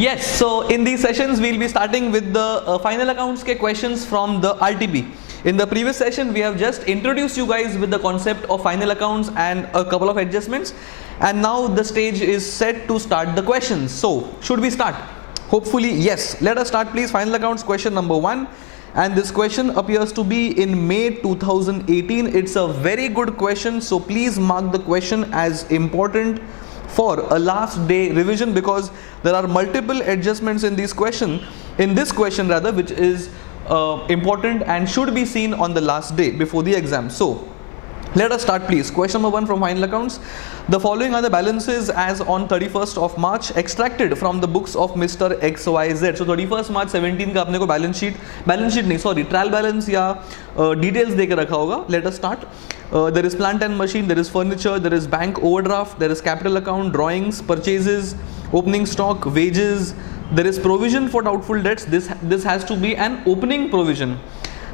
Yes, so in these sessions we'll be starting with the final accounts ke questions from the RTP. In the previous session we have just introduced you guys with the concept of final accounts and a couple of adjustments, and now the stage is set to start the questions. So should we start? Hopefully yes. Let us start please. Final accounts question number 1, and this question appears to be in May 2018. It's a very good question, so please mark the question as important for a last day revision, because there are multiple adjustments in this question which is important and should be seen on the last day before the exam. So let us start please. Question number 1 from final accounts. The following are the balances as on 31st of March extracted from the books of Mr. XYZ. So 31st March 17 का अपने को balance sheet नहीं, sorry, trial balance या details देके रखा होगा. Let us start. There is plant and machine, there is furniture, there is bank overdraft, there is capital account, drawings, purchases, opening stock, wages. There is provision for doubtful debts. This has to be an opening provision.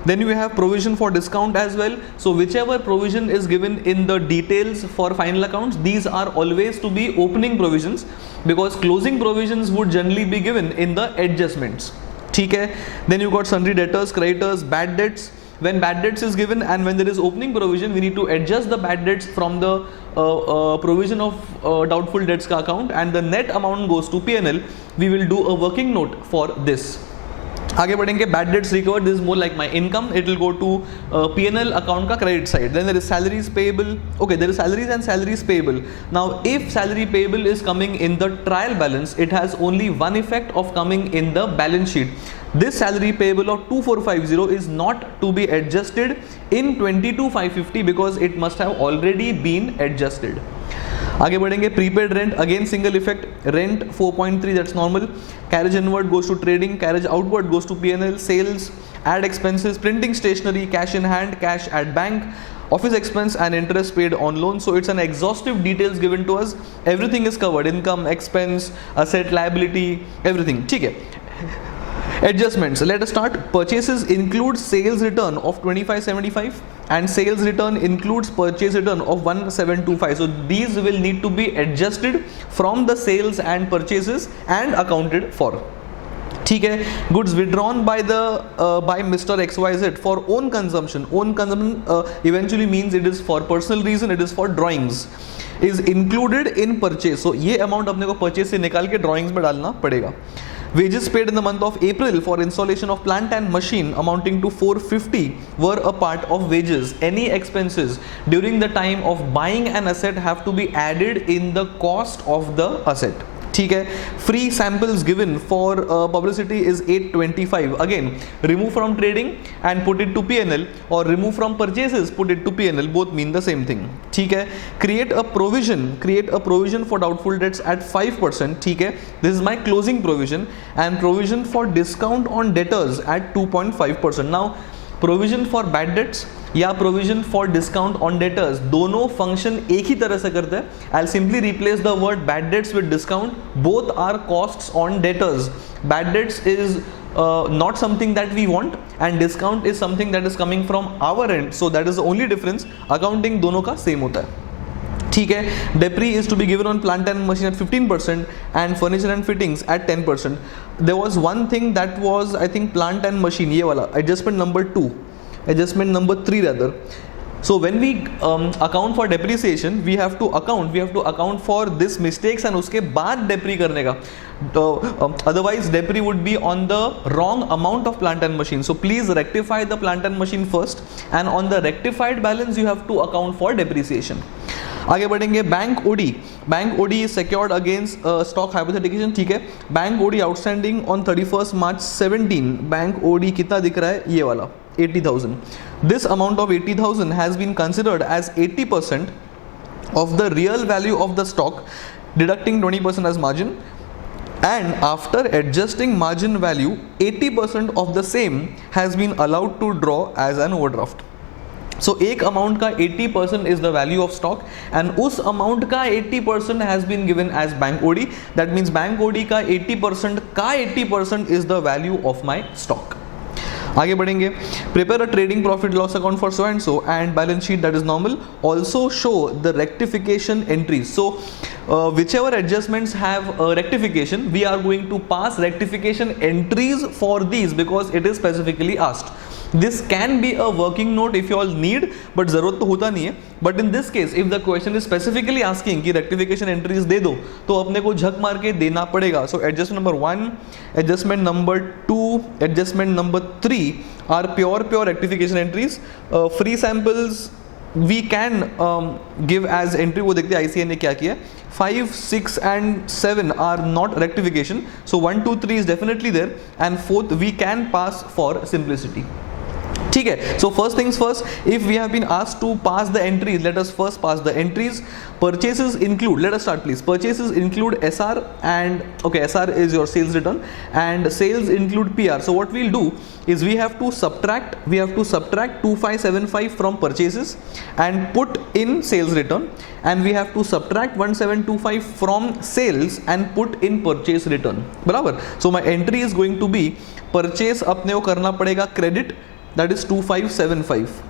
Then you have provision for discount as well. So whichever provision is given in the details for final accounts, these are always to be opening provisions, because closing provisions would generally be given in the adjustments. Okay. Then you got sundry debtors, creditors, bad debts. When bad debts is given and when there is opening provision, we need to adjust the bad debts from the provision of doubtful debts ka account, and the net amount goes to P&L. We will do a working note for this. आगे बढ़ेंगे. Bad debts recovered, this is more like my income. It will go to P&L account का credit side. Then there is salaries payable. Okay, there is salaries and salaries payable. Now if salary payable is coming in the trial balance, it has only one effect of coming in the balance sheet. This salary payable of 2450 is not to be adjusted in 22550 because it must have already been adjusted. आगे बढ़ेंगे. Prepaid rent, again single effect. Rent 4.3, that's normal. Carriage inward goes to trading, carriage outward goes to P&L. Sales, ad expenses, printing stationery, cash in hand, cash at bank, office expense and interest paid on loan. So it's an exhaustive details given to us. Everything is covered: income, expense, asset, liability, everything. ठीक है. Adjustments. Let us start. Purchases include sales return of 2575 and sales return includes purchase return of 1725. So these will need to be adjusted from the sales and purchases and accounted for. ठीक है. Goods withdrawn by Mr. XYZ for own consumption. Own consumption eventually means it is for personal reason, it is for drawings. Is included in purchase. So ये amount अपने को purchase से निकाल के drawings में डालना पड़ेगा. Wages paid in the month of April for installation of plant and machine amounting to 450 were a part of wages. Any expenses during the time of buying an asset have to be added in the cost of the asset. ठीक है. Free samples given for publicity is 825. Again, remove from trading and put it to P&L, or remove from purchases, put it to P&L. Both mean the same thing. ठीक है. Create a provision for doubtful debts at 5%. ठीक है. This is my closing provision, and provision for discount on debtors at 2.5%. Now, provision for bad debts या provision for discount on debtors, दोनों function एक ही तरह से करते हैं. I'll simply replace the word bad debts with discount. Both are costs on debtors. Bad debts is not something that we want, and discount is something that is coming from our end. So that is the only difference. Accounting दोनों का same होता है. ठीक है. Depre is to be given on plant and machine at 15% and furniture and fittings at 10%. There was one thing that was, I think, plant and machine, ये वाला adjustment number 2. Adjustment number 3 rather. So when we account for depreciation, we have to account for this mistakes and उसके बाद depre करने का. Otherwise depre would be on the wrong amount of plant and machine. So please rectify the plant and machine first, and on the rectified balance you have to account for depreciation. आगे बढ़ेंगे. Bank OD is secured against stock hypothecation. ठीक है. Bank OD outstanding on 31st March 17. Bank OD कितना दिख रहा है? ये वाला 80,000. This amount of 80,000 has been considered as 80% of the real value of the stock, deducting 20% as margin, and after adjusting margin value, 80% of the same has been allowed to draw as an overdraft. So एक amount का 80% is the value of stock, and उस amount का 80% has been given as bank OD. That means bank OD का 80% is the value of my stock. आगे बढ़ेंगे. Prepare a trading profit loss account for so and so and balance sheet that is normal. Also show the rectification entries. So whichever adjustments have rectification, we are going to pass rectification entries for these because it is specifically asked. This can be a working note if you all need, but जरूरत तो होता नहीं है. But in this case, if the question is specifically asking कि rectification entries दे दो, तो अपने को झक मार के देना पड़ेगा. So adjustment number 1, adjustment number 2, adjustment number 3 are pure rectification entries. Free samples we can give as entry. वो देखते हैं ICA ने क्या किया. 5, 6 and 7 are not rectification. So 1, 2, 3 is definitely there, and 4th we can pass for simplicity. ठीक है. So first things first, if we have been asked to pass the entries, let us first pass the entries. Purchases include, let us start please. Purchases include SR and okay, SR is your sales return, and sales include PR. So what we'll do is we have to subtract 2575 from purchases and put in sales return, and we have to subtract 1725 from sales and put in purchase return. बराबर. So my entry is going to be purchase अपने को करना पड़ेगा credit, that is 2575.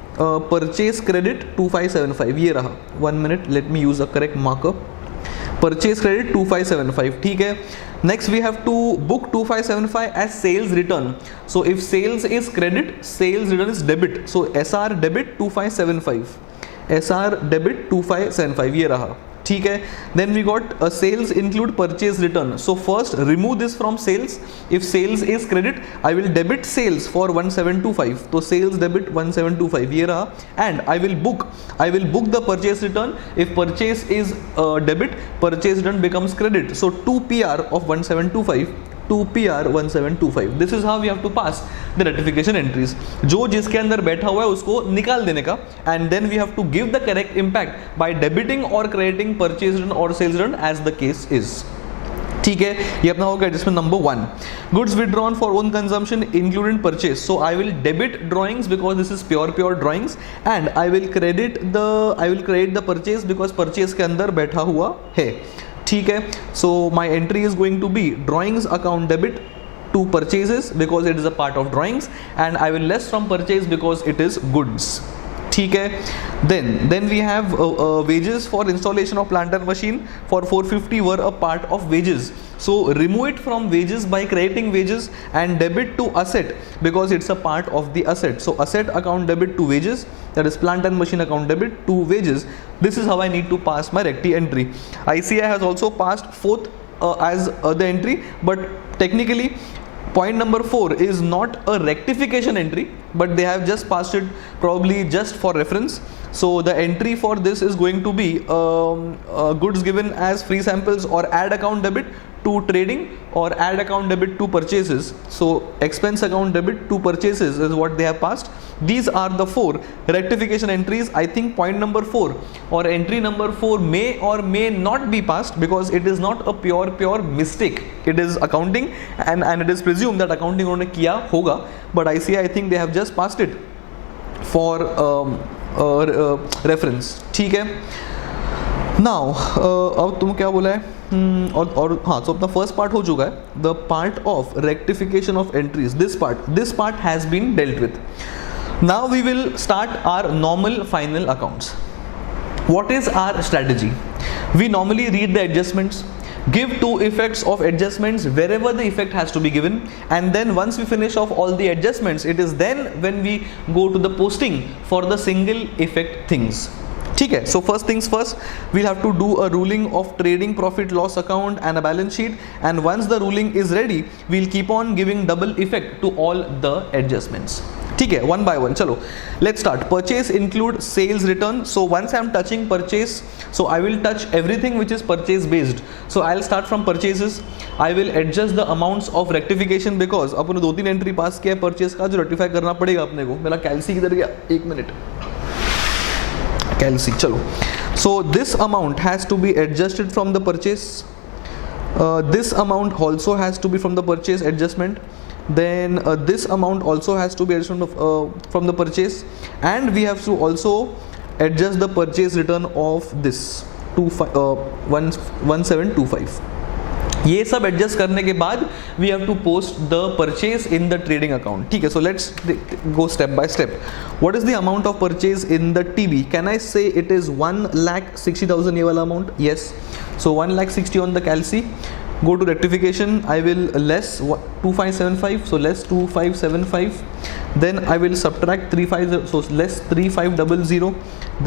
Purchase credit 2575 ये रहा. 1 minute, let me use a correct marker. Purchase credit 2575. ठीक है. Next we have to book 2575 as sales return. So if sales is credit, sales return is debit. So SR debit 2575. SR debit 2575 ये रहा. ठीक है. Then we got sales include purchase return. So first remove this from sales. If sales is credit, I will debit sales for 1725. तो sales debit 1725 ये रहा. And I will book the purchase return. If purchase is debit, purchase return becomes credit. So 2 PR of 1725. 2 PR 1725. This is how we have to pass the rectification entries. जो जिसके अंदर बैठा हुआ है उसको निकाल देने का, and then we have to give the correct impact by debiting or crediting purchase return or sales return as the case is. ठीक है. ये अपना होगा adjustment number 1. Goods withdrawn for own consumption including purchase. So I will debit drawings because this is pure drawings, and I will credit the purchase because purchase के अंदर बैठा हुआ है. ठीक है. So my entry is going to be drawings account debit to purchases because it is a part of drawings, and I will less from purchase because it is goods. ठीक है. Then we have wages for installation of plant and machine for 450 were a part of wages. So remove it from wages by crediting wages and debit to asset because it's a part of the asset. So asset account debit to wages, that is plant and machine account debit to wages. This is how I need to pass my recti entry. ICI has also passed 4th as the entry, but technically point number 4 is not a rectification entry, but they have just passed it probably just for reference. So the entry for this is going to be goods given as free samples or add account debit to trading or add account debit to purchases. So expense account debit to purchases is what they have passed. These are the 4 rectification entries. I think point number 4 or entry number 4 may or may not be passed because it is not a pure mistake. It is accounting and it is presumed that accounting उन्होंने किया होगा, but I think they have just passed it for reference. ठीक है. Now अब तुम क्या बोला है? और हाँ, तो अपना फर्स्ट पार्ट हो चुका है. The part of rectification of entries, this part has been dealt with. Now we will start our normal final accounts. What is our strategy? We normally read the adjustments, give 2 effects of adjustments wherever the effect has to be given, and then once we finish off all the adjustments, it is then when we go to the posting for the single effect things. ठीक है. So first things first, we'll have to do a ruling of trading profit loss account and a balance sheet, and once the ruling is ready, we'll keep on giving double effect to all the adjustments. ठीक है. One by one. चलो, let's start. Purchase include sales return. So once I'm touching purchase, so I will touch everything which is purchase based. So I'll start from purchases. I will adjust the amounts of rectification because अपने 2-3 entry पास किया है purchase का, जो rectify करना पड़ेगा अपने को. मेरा कैलसी किधर गया? 1 मिनट. कैलसी. चलो. So this amount has to be adjusted from the purchase. This amount also has to be from the purchase adjustment. Then this amount also has to be adjusted from the purchase, and we have to also adjust the purchase return of this 1725. ये सब adjust करने के बाद we have to post the purchase in the trading account. ठीक है, so let's go step by step. What is the amount of purchase in the TB? Can I say it is 1,60,000 ये वाला amount? Yes. So 1,60,000 on the कैलसी. Go to rectification. I will less 2575, so less 2575. Then I will subtract 350, so less 3500.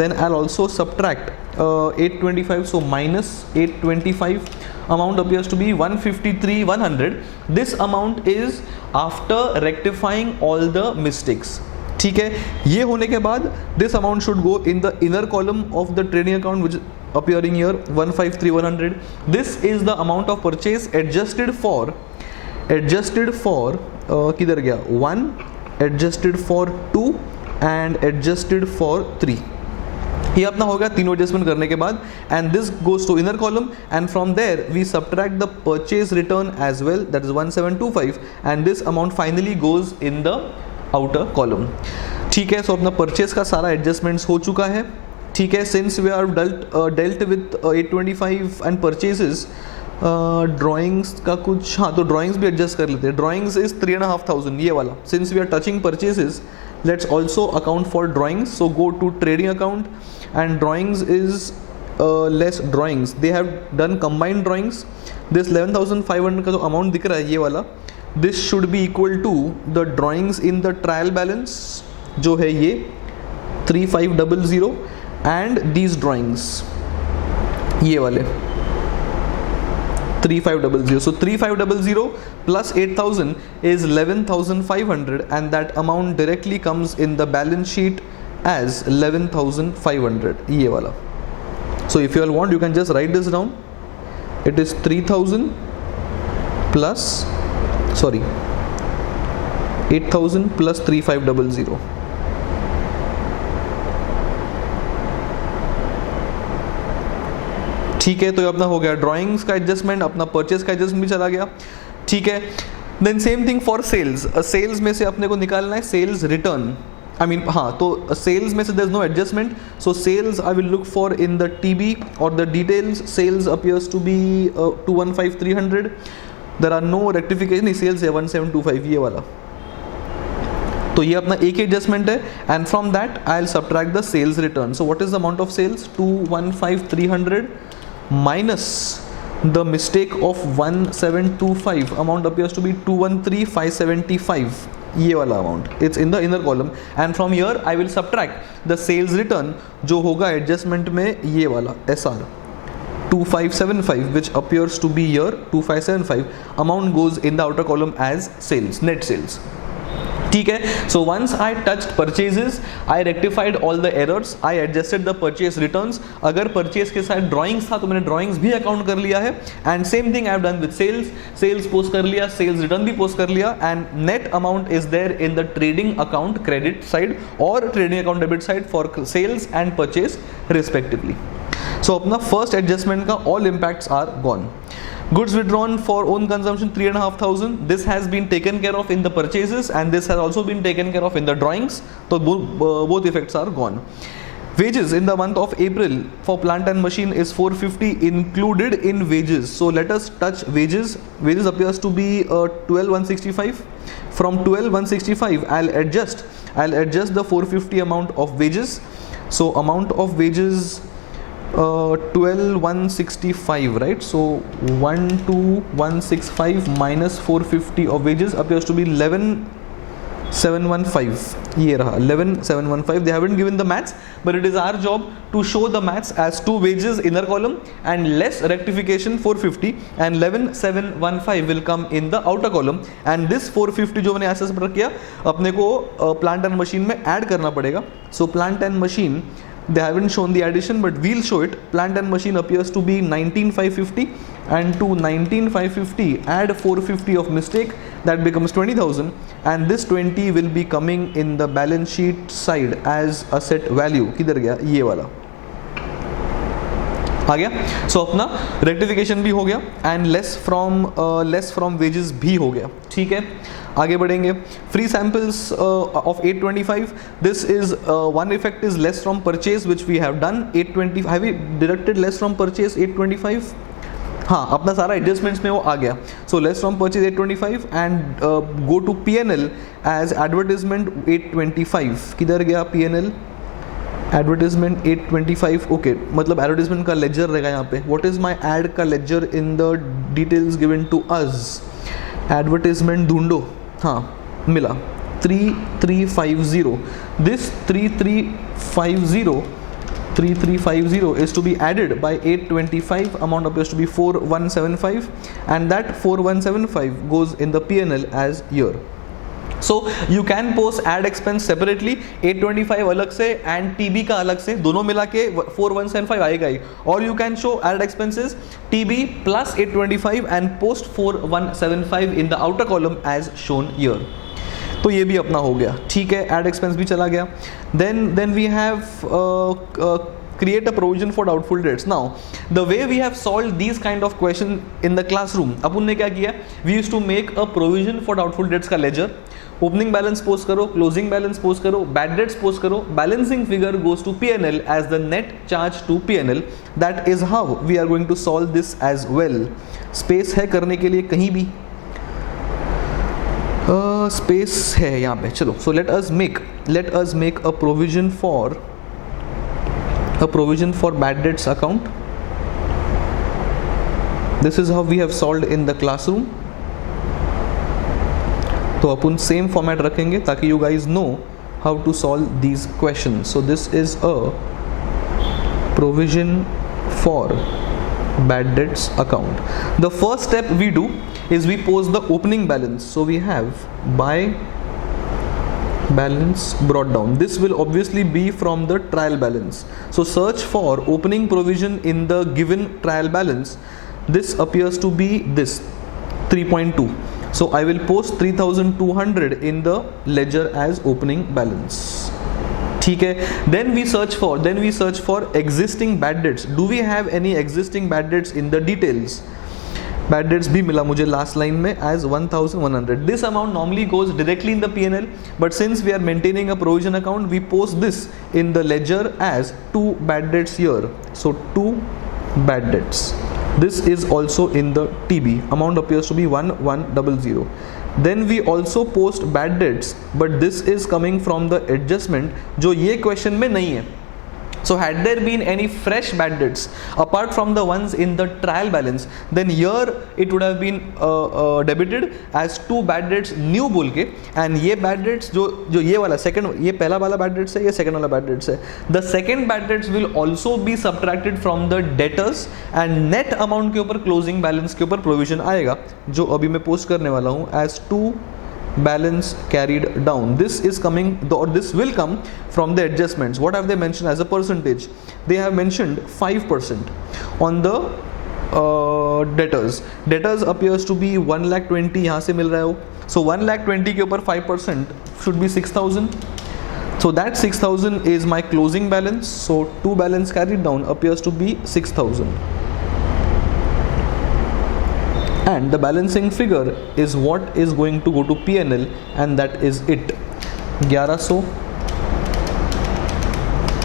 Then I'll also subtract 825, so minus 825. Amount appears to be 153,100. This amount is after rectifying all the mistakes. ठीक है, ये होने के बाद this amount should go in the inner column of the trading account, which is appearing here 153,100. This is the amount of purchase adjusted for किधर गया 1, adjusted for 2 and adjusted for 3. ये अपना हो गया तीनों एडजस्टमेंट करने के बाद, and this goes to inner column, and from there we subtract the purchase return as well, that is 1725, and this amount finally goes in the outer column. ठीक है, सो अपना परचेज का सारा एडजस्टमेंट्स हो चुका है. ठीक है, since we are dealt with 825 and purchases, drawings का कुछ, हाँ तो ड्राइंग्स भी एडजस्ट कर लेते हैं. ड्राइंग्स इज 3,500 ये वाला. Since we are touching purchases, let's also account for drawings. So go to trading account, and drawings is less drawings. They have done combined drawings. This 11,500 का जो amount दिख रहा है ये वाला, this should be equal to the drawings in the trial balance जो है ये 3,500 and these drawings ये वाले 3,500. So 3,500 plus 8,000 is 11,500, and that amount directly comes in the balance sheet as 11,500 ये वाला. So if you all want, you can just write this down. It is 3,000 plus 8,000 plus 3,500. ठीक है, तो ये अपना हो गया ड्राइंग्स का एडजस्टमेंट, अपना परचेज का एडजस्टमेंट भी चला गया. ठीक है, then same thing for sales. Sales में से अपने को निकालना है सेल्स रिटर्न. हाँ, तो सेल्स में से there is no adjustment, so sales I will look for in the TB और the details. Sales appears to be 215,300. There are no rectification. Sales है 1725 ये वाला. तो ये अपना एक एडजस्टमेंट है, and from that I will subtract the sales return. So what is the amount of sales? 215,300 minus the mistake of 1725. Amount appears to be 213,575 ये वाला amount. It's in the inner column, and from here I will subtract the sales return जो होगा adjustment में ये वाला SR 2575, which appears to be here 2575. Amount goes in the outer column as sales, net sales. ठीक है, so once I touched purchases, I rectified all the errors, I adjusted the purchase returns. अगर purchase के साथ drawings था तो मैंने drawings भी account कर लिया है, and same thing I have done with sales. Sales post कर लिया, sales return भी post कर लिया, and net amount is there in the trading account credit side or trading account debit side for sales and purchase respectively. So अपना first adjustment का all impacts are gone. Goods withdrawn for own consumption 3,500. This has been taken care of in the purchases, and this has also been taken care of in the drawings. So both effects are gone. Wages in the month of April for plant and machine is 450 included in wages. So let us touch wages. Wages appears to be 12,165. From 12,165 I'll adjust the 450 amount of wages. So amount of wages 12,165, right? So 12,165 minus 450 of wages appears to be 11,715. ये रहा 11,715. They haven't given the maths, but it is our job to show the maths as two wages inner column and less rectification 450, and 11,715 will come in the outer column. And this 450 जो मैंने ऐसे सब किया, अपने को plant and machine में add करना पड़ेगा. So plant and machine, they haven't shown the addition, but we'll show it. Plant and machine appears to be 19,550, and to 19,550 add 450 of mistake, that becomes 20,000, and this 20 will be coming in the balance sheet side as asset value. किधर गया ये वाला आ गया. सो अपना rectification भी हो गया, and less from wages भी हो गया. ठीक है, आगे बढ़ेंगे. Free samples of 825. This is one effect is less from purchase, which we have done. 820 have we deducted less from purchase 825? हाँ अपना सारा एडजस्टमेंट्स में वो आ गया. So less from purchase 825 and go to P&L as advertisement 825. किधर गया P&L? Advertisement 825. Okay मतलब एडवर्टाइजमेंट का लेजर रहेगा यहाँ पे. व्हाट इज माय एड का ledger in the details given to us? Advertisement ढूंढो. हाँ मिला 3350. This 3350 is to be added by 825. Amount appears to be 4175 and that 4175 goes in the P&L as year. So you can post ad expense separately, 825 अलग से and TB का अलग से, दोनों मिला के 4175 आएगा ही. और you can show ad expenses TB plus 825 and post 4175 in the outer column as shown here. तो ये भी अपना हो गया. ठीक है, एड एक्सपेंस भी चला गया. Then we have create a provision for doubtful debts. Now the way we have solved these kind of question in the classroom, अपन ने क्या किया, we used to make a provision for doubtful debts का ledger. Opening balance post करो, closing balance post करो, bad debts post करो, balancing figure goes to P&L as the net charge to P&L. That is how we are going to solve this as well. Space है करने के लिए कहीं भी? Space है यहाँ पे. चलो, सो let us make a provision for bad debts account. This is how we have solved in the classroom. तो अपन सेम फॉर्मेट रखेंगे ताकि you guys know how to solve these questions. So this is a provision for bad debts account. The first step we do is we post the opening balance. So we have by balance brought down. This will obviously be from the trial balance. So search for opening provision in the given trial balance. This appears to be this 3.2. So I will post 3200 in the ledger as opening balance. ठीक है. Then we search for existing bad debts. Do we have any existing bad debts in the details? Bad debts भी मिला मुझे last line में as 1100. This amount normally goes directly in the P&L, but since we are maintaining a provision account, we post this in the ledger as 2 bad debts here. So 2 bad debts. This is also in the TB. Amount appears to be 1100. Then we also post bad debts, but this is coming from the adjustment जो ये question में नहीं है. So had there been any fresh bad debts apart from the ones in the trial balance, then here it would have been debited as 2 bad debts new बोल के, and ये bad debts जो ये वाला second, ये पहला वाला bad debts है, ये second वाला bad debts है. The second bad debts will also be subtracted from the debtors and net amount के ऊपर closing balance के ऊपर provision आएगा जो अभी मैं post करने वाला हूँ as 2 balance carried down. This is coming, or this will come from the adjustments. What have they mentioned as a percentage? They have mentioned 5% on the debtors. Debtors appears to be 1,20,000 यहाँ से मिल रहा है वो. So 1,20,000 के ऊपर 5% should be 6,000. So that 6,000 is my closing balance. So 2 balance carried down appears to be 6,000. And the balancing figure is what is going to go to P&L, and that is it. 1100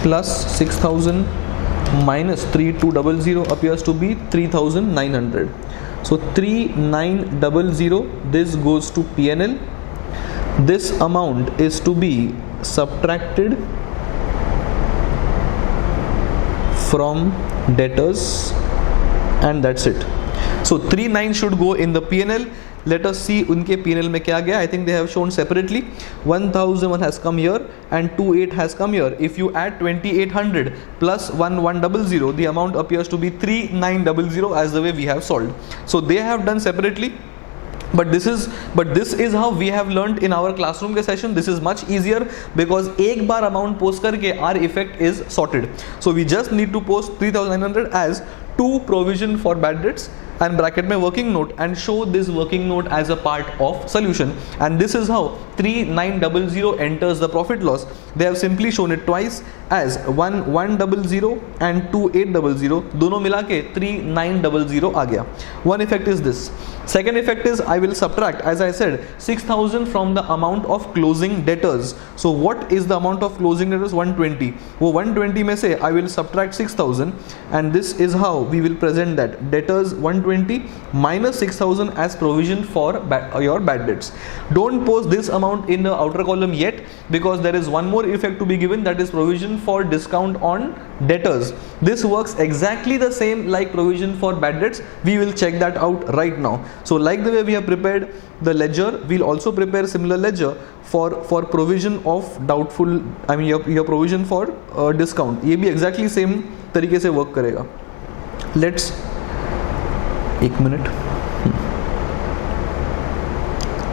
plus 6,000 minus 3200 appears to be 3,900. So 3,900, this goes to P&L. This amount is to be subtracted from debtors, and that's it. So 3,900 should go in the P&L. Let us see उनके P&L में क्या गया. I think they have shown separately. 1,001 has come here and 28 has come here. If you add 2,800 plus 1,100, the amount appears to be 3,900 as the way we have solved. So they have done separately. But this is how we have learned in our classroom के session. This is much easier because एक बार amount post करके our effect is sorted. So we just need to post 3,900 as 2 provision for bad debts and bracket में working note and show this working note as a part of solution. And this is how 3,900 enters the profit loss. They have simply shown it twice as 1,100 and 2,800. दोनों मिला के 3,900 आ गया. One effect is this. Second effect is I will subtract, as I said, 6,000 from the amount of closing debtors. So what is the amount of closing debtors? 120. वो 120 में से I will subtract 6,000, and this is how we will present that. Debtors 120 120 minus 6000 as provision for your bad debts. Don't post this amount in the outer column yet, because there is one more effect to be given, that is provision for discount on debtors. This works exactly the same like provision for bad debts. We will check that out right now. So like the way we have prepared the ledger, we'll also prepare similar ledger for provision of doubtful, I mean your provision for discount. ये भी exactly same तरीके से work करेगा. Let's एक minute.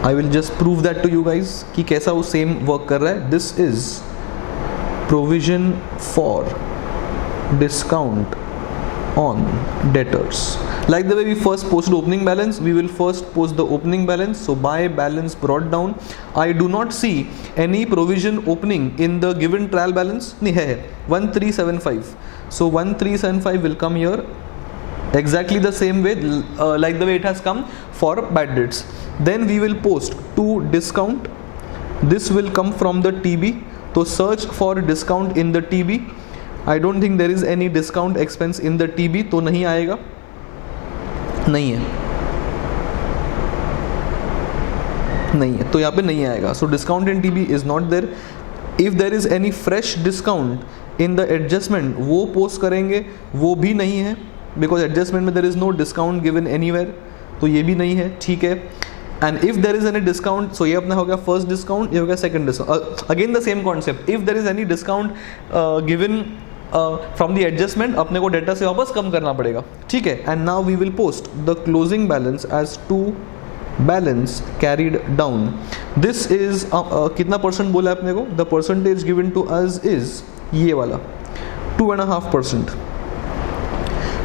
I will just prove that to you guys कि कैसा वो same work कर रहा है. This is provision for discount on debtors. Like the way we first posted opening balance, we will first post the opening balance. So by balance brought down, I do not see any provision opening in the given trial balance. नहीं है 1375. So 1375 will come here exactly the same way like the way it has come for bad debts. Then we will post to discount. This will come from the TB. So search for discount in the TB. I don't think there is any discount expense in the TB, तो नहीं आएगा, नहीं है, तो यहाँ पे नहीं आएगा. So discount in TB is not there. If there is any fresh discount in the adjustment, वो post करेंगे, वो भी नहीं है, because adjustment में there is no discount given anywhere, तो ये भी नहीं है, ठीक है. And if there is any discount, so ये अपना हो गया first discount, ये हो गया second discount. Again the same concept. If there is any discount given from the adjustment, अपने को डेटा से वापस कम करना पड़ेगा, ठीक है. And now we will post the closing balance as to balance carried down. This is कितना percent बोला अपने को? The percentage given to us is ये वाला 2.5%.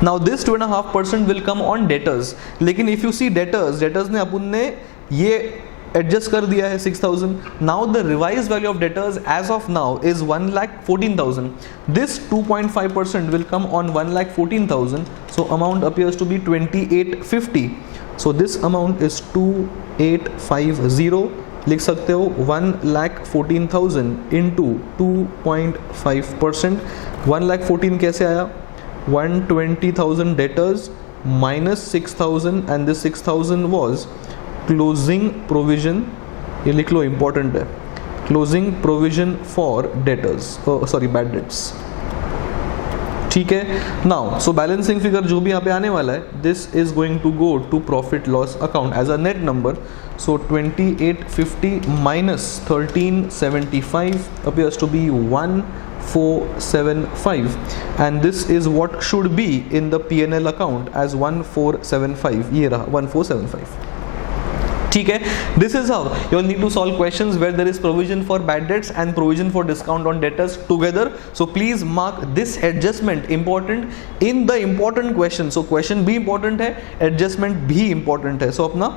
Now this 2.5% will come on debtors. लेकिन if you see debtors ने अपन ने ये adjust कर दिया है 6000. Now the revised value of debtors as of now is 1,14,000. This 2.5% will come on 1,14,000. So amount appears to be 2850. So this amount is 2850. लिख सकते हो 1,14,000 into 2.5%. 1,14,000 कैसे आया? 120,000 debtors minus 6,000, and this 6,000 was closing provision. ये लिख लो, important है. Closing provision for debtors, bad debts. ठीक है. Now so balancing figure जो भी यहाँ पे आने वाला है, this is going to go to profit loss account as a net number. So 2850 minus 1375 appears to be 1475, and this is what should be in the P&L account as 1475. ये रहा 1475. ठीक है. This is how you will need to solve questions where there is provision for bad debts and provision for discount on debtors together. So please mark this adjustment important in the important question. So question भी important है, adjustment भी important है. So अपना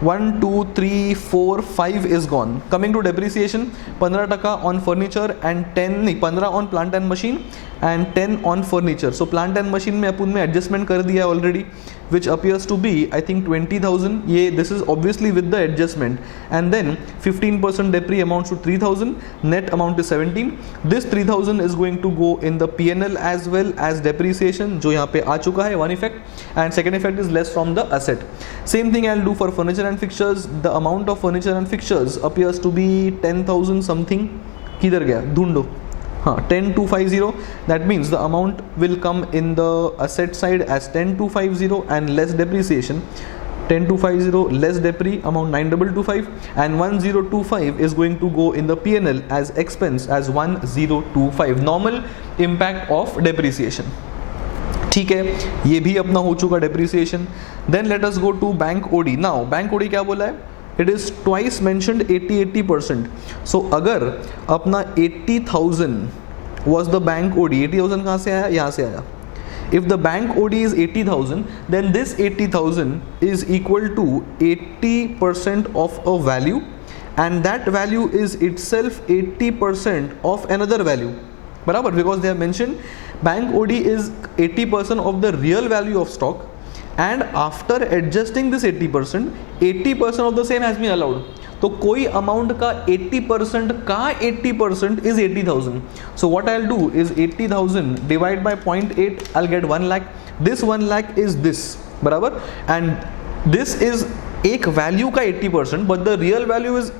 1, 2, 3, 4, 5 is gone. Coming to depreciation, 15% on furniture and 15 on plant and machine and 10 on furniture. So plant and machine में अपन में adjustment कर दिया है already, which appears to be I think 20,000. ये this is obviously with the adjustment, and then 15% depre amounts to 3,000. Net amount is 17. This 3,000 is going to go in the P&L as well as depreciation, जो यहाँ पे आ चुका है, one effect, and second effect is less from the asset. Same thing I'll do for furniture and fixtures. The amount of furniture and fixtures appears to be 10,000 something. किधर गया? ढूंढो. हाँ, 10,250. That means the amount will come in the asset side as 10,250 and less depreciation. 10,250 less depre amount 9,225, and 1,025 is going to go in the P&L as expense as 1,025. Normal impact of depreciation. ठीक है, ये भी अपना हो चुका depreciation. Then let us go to bank OD. Now bank OD क्या बोला है? It is twice mentioned 80%. So अगर अपना 80,000 was the bank OD, 80,000 कहाँ से आया? यहाँ से आया. If the bank OD is 80,000, then this 80,000 is equal to 80% of a value, and that value is itself 80% of another value. बराबर, because they have mentioned bank OD is 80% of the real value of stock, and after adjusting this 80%, 80% of the same has been allowed. तो कोई amount का 80% का 80% is 80,000. So what I'll do is 80,000 divided by 0.8, I'll get 1 lakh. This 1 lakh is this. बराबर. And this is एक value का 80%, but the real value is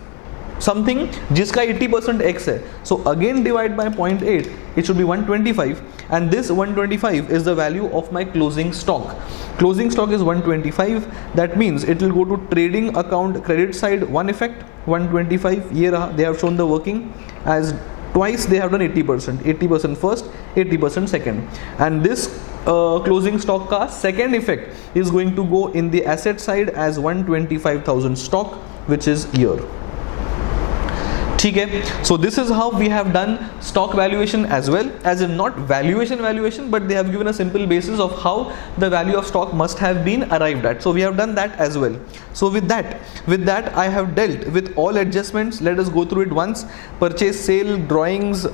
something जिसका 80% x है. So again divide by 0.8, it should be 125, and this 125 is the value of my closing stock. Closing stock is 125. That means it will go to trading account credit side, one effect 125. ये रहा, they have shown the working as twice they have done 80%. 80% first, 80% second, and this closing stock का second effect is going to go in the asset side as 125,000 stock, which is year. ठीक है. So this is how we have done stock valuation as well, as in not valuation, but they have given a simple basis of how the value of stock must have been arrived at. So we have done that as well. So with that I have dealt with all adjustments. Let us go through it once. Purchase, sale, drawings,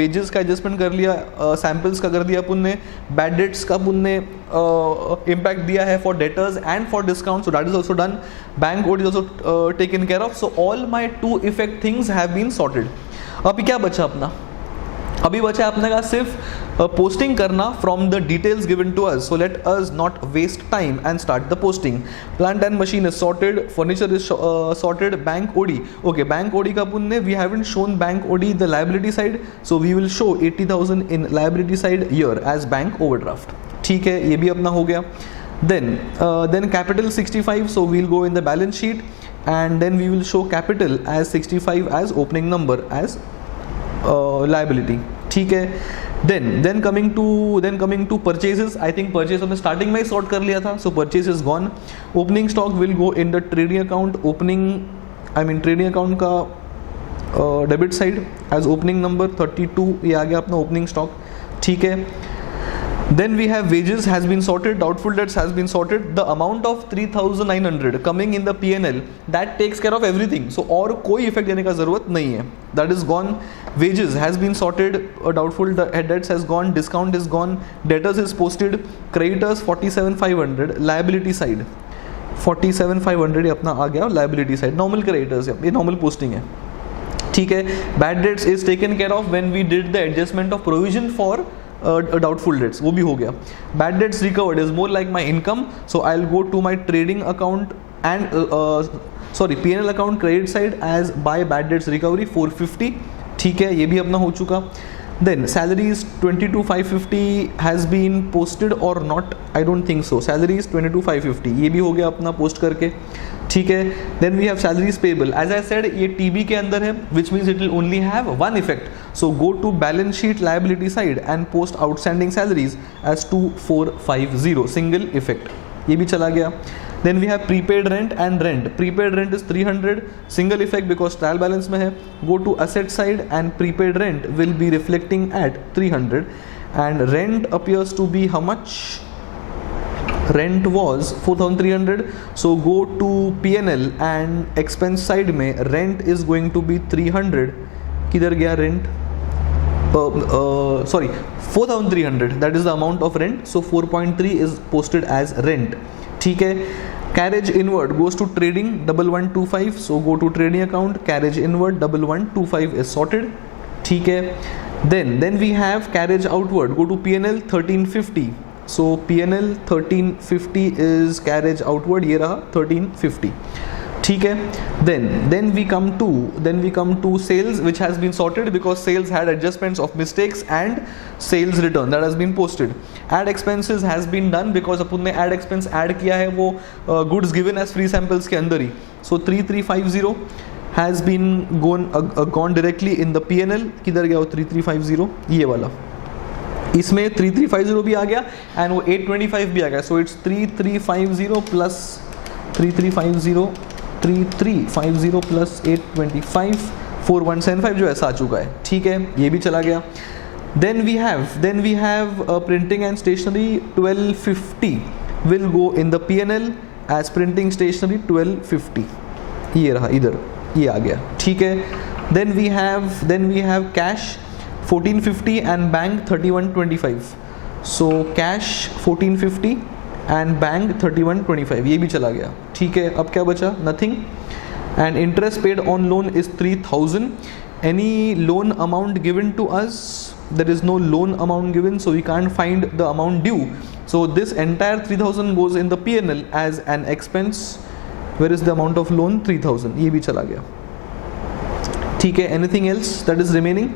wages का adjustment कर लिया, samples का कर दिया अपन ने, bad debts का अपन ने impact दिया है for debtors and for discount, so that is also done. Bank OD is also taken care of. So all my two effect things have been sorted. अभी क्या बचा अपना? अभी बचा अपने का सिर्फ posting करना from the details given to us. So let us not waste time and start the posting. Plant and machine is sorted, furniture is sorted, bank OD. Okay, bank OD का अपन ने, we haven't shown bank OD the liability side, so we will show 80,000 in liability side year as bank overdraft. ठीक है, ये भी अपना हो गया. Then capital 65, so we'll go in the balance sheet, and then we will show capital as 65 as opening number as liability. ठीक है. Then coming to purchases, I think purchase हमने starting में sort कर लिया था, so purchase is gone. Opening stock will go in the trading account. Trading account का debit side as opening number 32, ये आ गया अपना opening stock. ठीक है. Then we have wages has been sorted, doubtful debts has been sorted. The amount of 3,900 coming in the P&L, that takes care of everything. So और कोई effect देने का ज़रूरत नहीं है. That is gone. Wages has been sorted, doubtful debts has gone, discount is gone, debtors is posted, creditors 47,500, liability side 47,500 ये अपना आ गया liability side. Normal creditors ये normal posting है. ठीक है. Bad debts is taken care of when we did the adjustment of provision for doubtful debts, वो भी हो गया. Bad debts recovered is more like my income, so I'll go to my trading account and P&L account credit side as by bad debts recovery 450. ठीक है, ये भी अपना हो चुका. Then salaries 22,550 has been posted or not, I don't think so. Salaries 22,550 ये भी हो गया अपना post करके. ठीक है. Then we have salaries payable. As I said, ये TB के अंदर है, which means it will only have one effect. So go to balance sheet liability side and post outstanding salaries as 2450, single effect. ये भी चला गया. Then we have prepaid rent and rent. Prepaid rent is 300, single effect because trial balance में है. Go to asset side and prepaid rent will be reflecting at 300, and rent appears to be how much? Rent was 4,300. So go to P&L and expense side में rent is going to be 300. किधर गया rent? 4,300. That is the amount of rent. So 4.3 is posted as rent. ठीक है. Carriage inward goes to trading 1125. So go to trading account, carriage inward 1125 is sorted. ठीक है. Then we have carriage outward. Go to P&L 1350. So P&L 1350 is carriage outward. ये रहा 1350. ठीक है. Then we come to sales, which has been sorted because sales had adjustments of mistakes and sales return that has been posted. Add expenses has been done because अपन ने add expense add किया है वो goods given as free samples के अंदर ही. So 3350 has been gone directly in the P&L. किधर गया वो 3350? ये वाला. इसमें 3350 भी आ गया and वो 825 भी आ गया. So it's 3350 plus 3350 plus 825, 4175 जो ऐसा आ चुका है. ठीक है, ये भी चला गया. Then we have printing and stationery 1250 will go in the P&L as printing stationery 1250. ये रहा इधर, ये आ गया. ठीक है. Then we have cash 1450 and bank 3125. So cash 1450 and bank 3125, ये भी चला गया. ठीक है. अब क्या बचा? Nothing. And interest paid on loan is 3000. any loan amount given to us? There is no loan amount given, so we can't find the amount due. So this entire 3000 goes in the P&L as an expense. Where is the amount of loan? 3000. ये भी चला गया. ठीक है. Anything else that is remaining?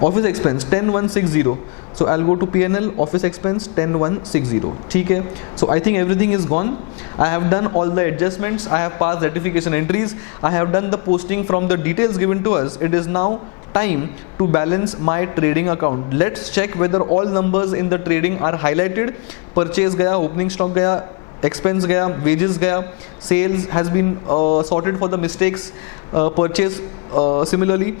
Office expense 10160. So I'll go to P&L, office expense 10160. ठीक है. So I think everything is gone. I have done all the adjustments. I have passed rectification entries. I have done the posting from the details given to us. It is now time to balance my trading account. Let's check whether all numbers in the trading are highlighted. Purchase gaya, opening stock gaya, expense gaya, wages gaya, sales has been sorted for the mistakes, purchase similarly,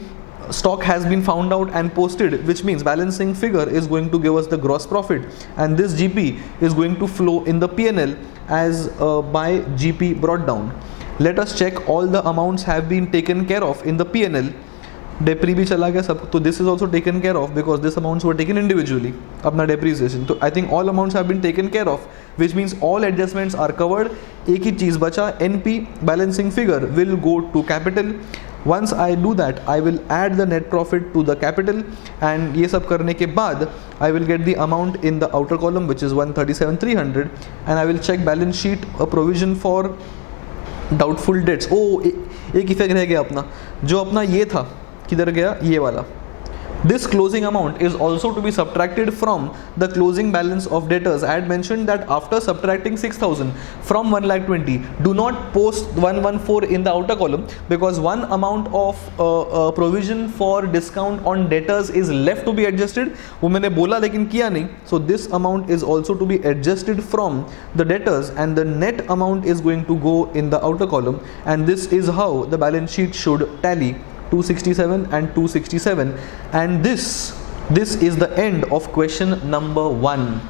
stock has been found out and posted, which means balancing figure is going to give us the gross profit, and this GP is going to flow in the P&L as by GP brought down. Let us check all the amounts have been taken care of in the P&L. Depre भी चला गया सब, तो this is also taken care of because these amounts were taken individually. अपना depreciation, तो I think all amounts have been taken care of, which means all adjustments are covered. एक ही चीज बचा, NP balancing figure will go to capital. Once I do that, I will add the net profit to the capital, and ये सब करने के बाद I will get the amount in the outer column, which is 137,300, and I will check balance sheet a provision for doubtful debts. Oh, एक effect रह गया अपना, जो अपना ये था किधर गया, ये वाला. This closing amount is also to be subtracted from the closing balance of debtors. I had mentioned that after subtracting 6,000 from 1,20,000, do not post 114 in the outer column, because one amount of provision for discount on debtors is left to be adjusted. वो मैंने बोला लेकिन किया नहीं. So this amount is also to be adjusted from the debtors, and the net amount is going to go in the outer column, and this is how the balance sheet should tally. 267 and 267, and this is the end of question number 1.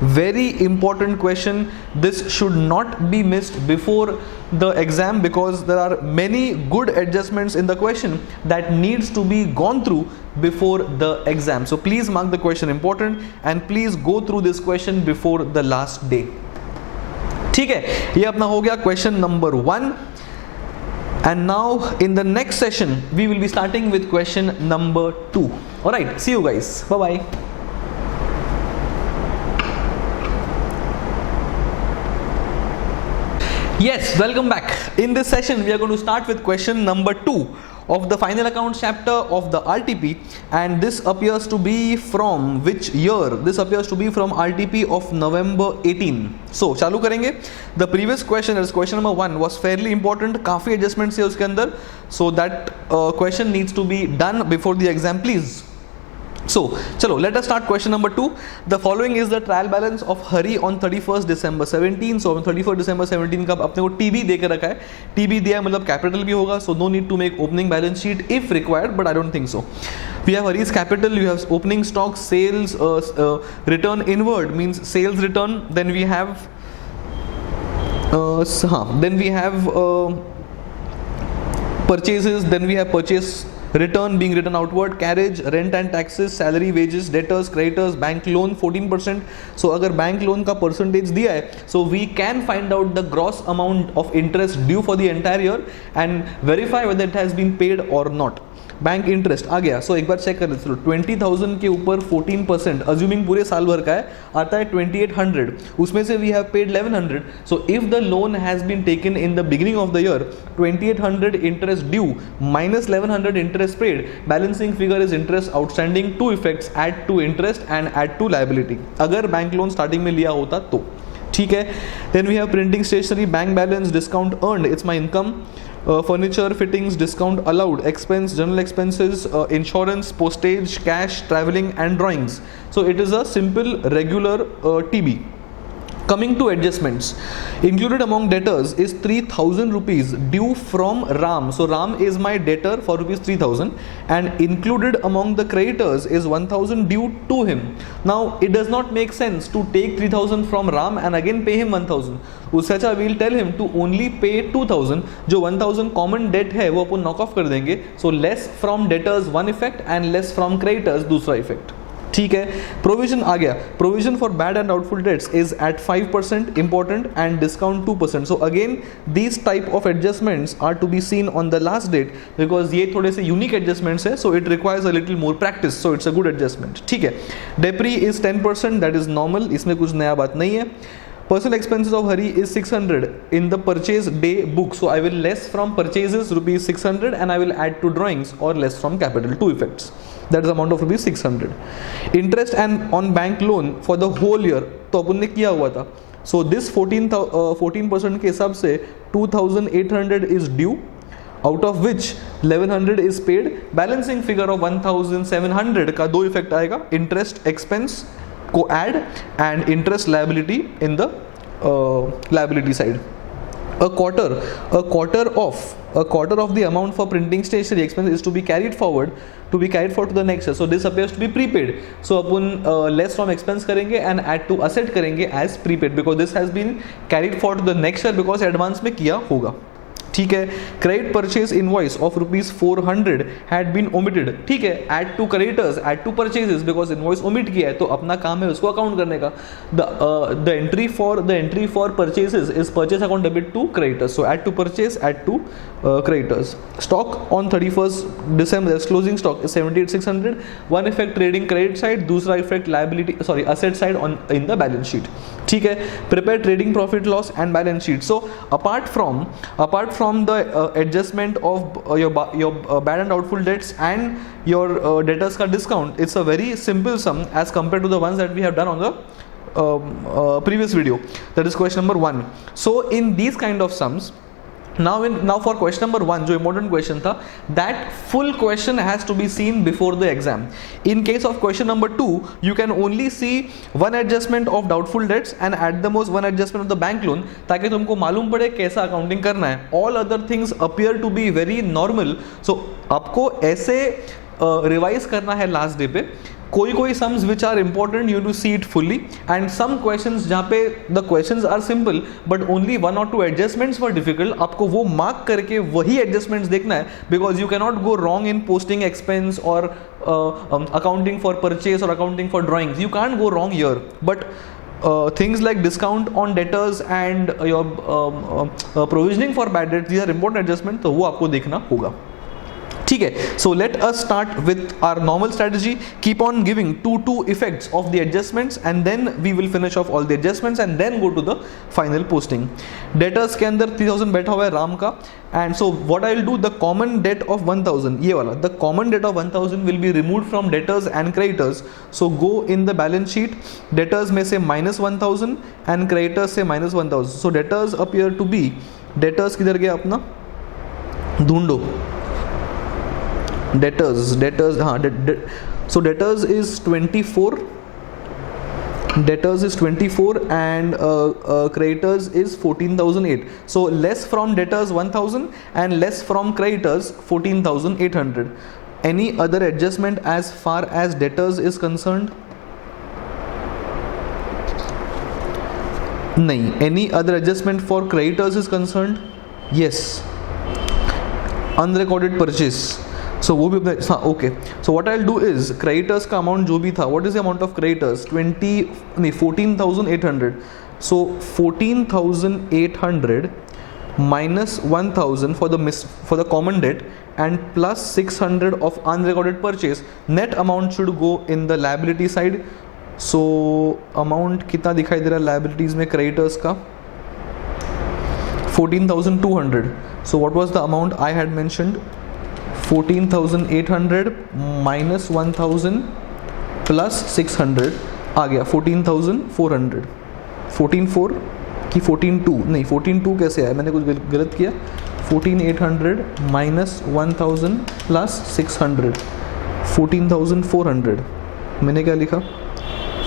Very important question. This should not be missed before the exam, because there are many good adjustments in the question that needs to be gone through before the exam. So please mark the question important, and please go through this question before the last day. ठीक है, ये अपना हो गया question number 1. And now in the next session we will be starting with question number 2. Alright, see you guys. Bye bye. Yes, welcome back. In this session we are going to start with question number 2 of the final accounts chapter of the RTP, and this appears to be from which year? This appears to be from RTP of November 18. So चालू करेंगे. The previous question, as question number 1, was fairly important. काफी adjustments है उसके अंदर, so that question needs to be done before the exam, please. So चलो, let us start question number 2. The following is the trial balance of Hari on 31st December 17. So 31st December 17 का अपने को TB दे के रखा है. TB दिया है मतलब capital भी होगा, so no need to make opening balance sheet if required, but I don't think so. We have Hari's capital, you have opening stock, sales, return inward means sales return. Then we have purchases. Then we have purchase return being written outward, carriage, rent and taxes, salary, wages, debtors, creditors, bank loan 14%. So अगर bank loan का percentage दिया है, so we can find out the gross amount of interest due for the entire year and verify whether it has been paid or not. Bank interest आ गया, so एक बार check कर लेते हैं. 20,000 के ऊपर 14%, अज्यूमिंग पूरे साल भर का है, आता है 2,800. उसमें से we have paid 1,100. So if the loan has been taken in the beginning of the year, 2,800 interest due minus 1,100 interest paid, balancing figure is interest outstanding. Two effects, add to interest and add to liability, अगर bank loan starting में लिया होता तो. ठीक है. Then we have printing stationery, bank balance, discount earned, it's my income. Furniture, fittings, discount allowed, expense, general expenses, insurance, postage, cash, traveling and drawings. So it is a simple regular TB. Coming to adjustments, included among debtors is 3,000 rupees due from Ram. So Ram is my debtor for rupees 3,000, and included among the creditors is 1,000 due to him. Now it does not make sense to take 3,000 from Ram and again pay him 1,000. उससे अच्छा we'll tell him to only pay 2,000. जो 1,000 common debt है वो अपन knock off कर देंगे. So less from debtors one effect and less from creditors दूसरा effect. ठीक है. प्रोविजन आ गया. Provision for bad and doubtful debts is at 5% important and discount 2%. So again these type of adjustments are to be seen on the last date because ये थोड़े से unique adjustments है. So it requires a little more practice. So it's a good adjustment. ठीक है. Depre is 10%, that is normal. इसमें कुछ नया बात नहीं है. Personal expenses of Hari is 600 in the purchase day book. So I will less from purchases rupees 600 and I will add to drawings or less from capital. Two effects. That is the amount of rupees 600. Interest and on bank loan for the whole year. तो अपन ने किया हुआ था. So this 14% के हिसाब से 2,800 is due, out of which 1100 is paid. Balancing figure of 1,700 का दो इफेक्ट आएगा. Interest expense को add and interest liability in the liability side. A quarter of the amount for printing stationery expense is to be carried forward to the next year. So this appears to be prepaid. So upon less from expense करेंगे and add to asset करेंगे as prepaid because this has been carried forward to the next year because advance में किया होगा. ठीक है. Credit purchase invoice of rupees 400 had been omitted. ठीक है. Add to creditors, add to purchases because invoice omit किया है तो अपना काम है उसको अकाउंट करने का. The entry for purchases is purchase account debit to creditors. So add to purchase, add to creditors. Stock on 31st December closing stock is 78,600. One effect trading credit side, दूसरा effect liability asset side on in the balance sheet. ठीक है. Prepare trading profit loss and balance sheet. So apart from the adjustment of your bad and doubtful debts and your debtors ka discount, it's a very simple sum as compared to the ones that we have done on the previous video. That is question number 1. So in these kind of sums, now for question number 1 जो important question था, that full question has to be seen before the exam. In case of question number 2 you can only see one adjustment of doubtful debts and at the most one adjustment of the bank loan ताकि तुमको मालूम पड़े कैसा accounting करना है. all other things appear to be very normal. so आपको ऐसे revise करना है लास्ट डे पे. कोई sums which are important you to see it fully and some questions जहाँ पे the questions are simple but only 1 or 2 adjustments were difficult. आपको वो मार्क करके वही एडजस्टमेंट्स देखना है because you can not go wrong in posting expense और accounting for purchase और accounting for drawings. You can go wrong here but things like discount on debtors and your provisioning for bad debts, these are important adjustment. तो वो आपको देखना होगा. ठीक है. So let us start with our normal strategy. Keep on giving two effects of the adjustments and then we will finish off all the adjustments and then go to the final posting. Debtors के अंदर 3000 बैठा हुआ है राम का. And so what I will do, the common debt of 1000, ये वाला, the common debt of 1000 will be removed from debtors and creditors. So go in the balance sheet. Debtors में से -1000 and creditors से -1000. So debtors appear to be, debtors किधर गया अपना, ढूंढो. debtors हाँ so debtors is 24 and creditors is 14,008. so less from debtors 1000 and less from creditors 14,800. any other adjustment as far as debtors is concerned? nahi. any other adjustment for creditors is concerned? yes. unrecorded purchase. So वो भी अपने हाँ okay. So what I will do is creditors का amount जो भी था, what is the amount of creditors 14,800. So 14,800 minus 1,000 for the common debt and plus 600 of unrecorded purchase. Net amount should go in the liability side. So amount कितना दिखाई दे रहा है liabilities में creditors का 14,200. So what was the amount I had mentioned? 14,800 minus 1,000 plus 600 आ गया 14,400. 14,400 कि 14,200 नहीं 14,200 कैसे आया, मैंने कुछ गलत किया. 14,800 minus 1,000 plus 600 14,400. मैंने क्या लिखा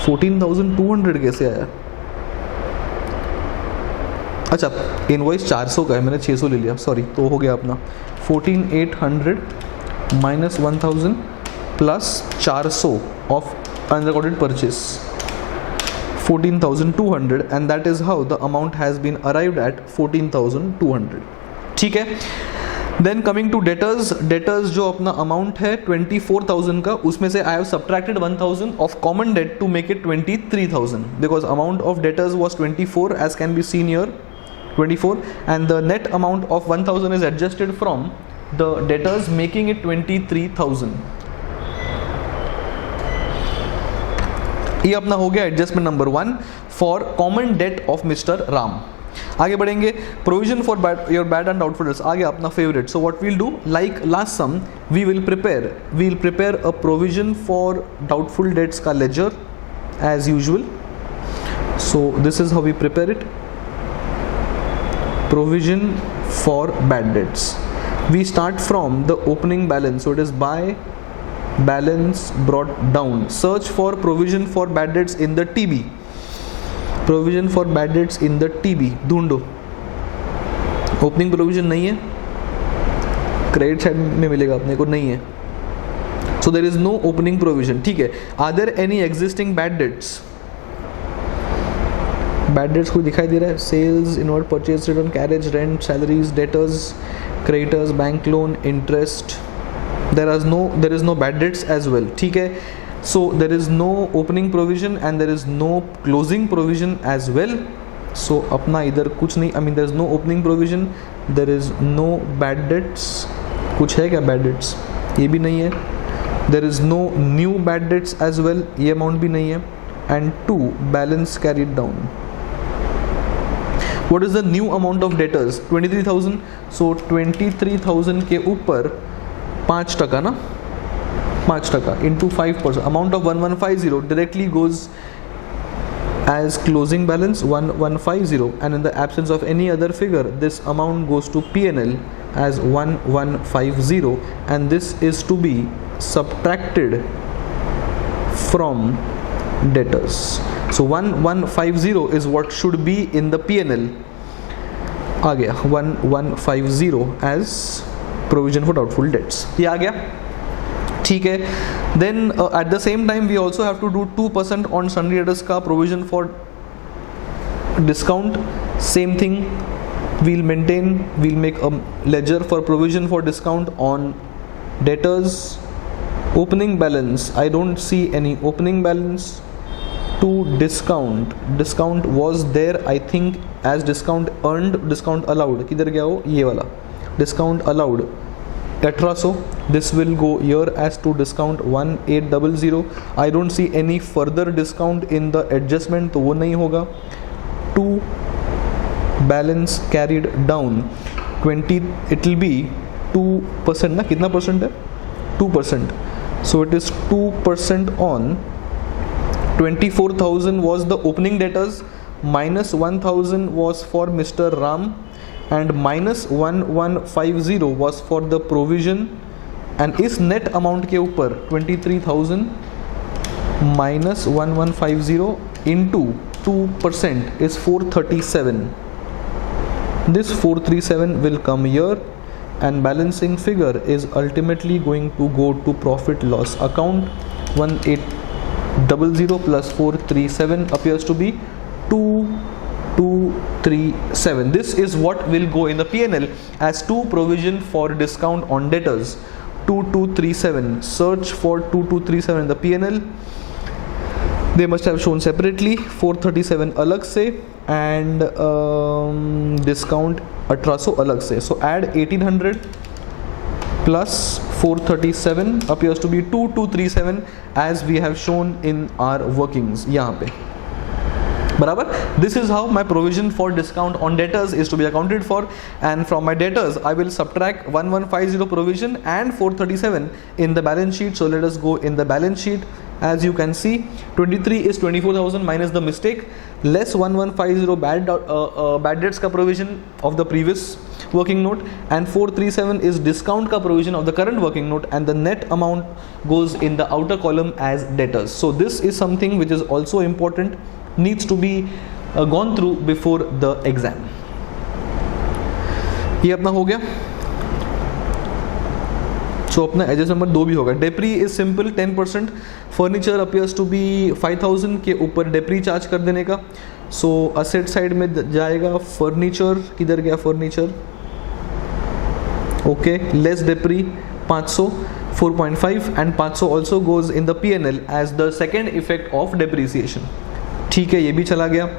14,200 कैसे आया. अच्छा इनवॉइस 400 का है, मैंने 600 ले लिया, सॉरी. तो हो गया अपना 14,800 minus 1,000 plus 400 of unrecorded purchase 14,200 and that is how the amount has been arrived at 14,200. ठीक है. Then coming to debtors, debtors जो अपना अमाउंट है 24,000 का, उसमें से I have subtracted 1,000 of common debt to make it 23,000 because amount of debtors was 24 as can be seen here 24 and the net amount of 1,000 is adjusted from the debtors making it 23,000. ये अपना हो गया adjustment number 1 for common debt of mister Ram. आगे बढ़ेंगे, provision for your bad and doubtful debts, आगे अपना favourite. So what we'll do, like last sum we will prepare a provision for doubtful debts का ledger as usual. So this is how we prepare it. Provision for bad debts. We start from the opening balance, so it is by balance brought down. Search for provision for bad debts in the TB. Provision for bad debts in the TB. ढूंढो. Opening provision नहीं है, credit side में मिलेगा अपने को, नहीं है. So there is no opening provision. ठीक है. Are there any existing bad debts? Bad debts कोई दिखाई दे रहा है? Sales, inward purchase return, carriage, rent, salaries, debtors, creditors, bank loan, interest. There is no bad debts as well. ठीक है. So there is no opening provision and there is no closing provision as well. So अपना इधर कुछ नहीं, I mean there is no opening provision, there is no bad debts. कुछ है क्या bad debts? ये भी नहीं है. There is no new bad debts as well, ये अमाउंट भी नहीं है. And 2 balance carried down. What is the new amount of debtors? 23,000. So 23,000 के ऊपर 5% ना, 5% into 5%. Amount of 1150 directly goes as closing balance 1150, and in the absence of any other figure, this amount goes to P&L as 1150, and this is to be subtracted from debtors. So 1150 is what should be in the P&L. आ गया 1150 as provision for doubtful debts. ये आ गया. ठीक है. Then at the same time we also have to do 2% on sundry debtors का provision for discount. Same thing. We'll make a ledger for provision for discount on debtors. Opening balance, I don't see any opening balance. To discount was there, I think, as discount earned, discount allowed. किधर गया वो? ये वाला discount allowed 1800. This will go here as to discount 1800. I don't see any further discount in the adjustment, तो वो नहीं होगा. 2 balance carried down 20, it will be 2% ना, कितना परसेंट है? 2%. So it is 2% on 24,000 was the opening debtors, minus 1,000 was for Mr. Ram, and minus 1150 was for the provision. and इस net amount के ऊपर 23,000 minus 1150 into 2% is 437. This 437 will come here, and balancing figure is ultimately going to go to profit loss account. 1800 plus 437 appears to be 2237. This is what will go in the P&L as to provision for discount on debtors. 2237. Search for 2237 in the P&L. They must have shown separately. 437 अलग से and discount 1800 अलग से. So add 1800 plus 437 appears to be 2237 as we have shown in our workings यहाँ पे. बराबर. This is how my provision for discount on debtors is to be accounted for, and from my debtors I will subtract 1150 provision and 437 in the balance sheet. So let us go in the balance sheet. As you can see, 23 is 24,000 minus the mistake, less 1150 bad debts ka provision of the previous working note, and 437 is discount ka provision of the current working note, and the net amount goes in the outer column as debtors. So this is something which is also important, needs to be gone through before the exam. ये अपना हो गया. So अपना edges number 2 भी होगा. Depre is simple 10%. Furniture appears to be 5000 के ऊपर डेप्री charge कर देने का. सो असेट साइड में जाएगा फर्नीचर. किधर गया furniture? Okay, less depre 500, 4.5 and 500 also goes in the P&L as the second effect of depreciation. ठीक है, ये भी चला गया.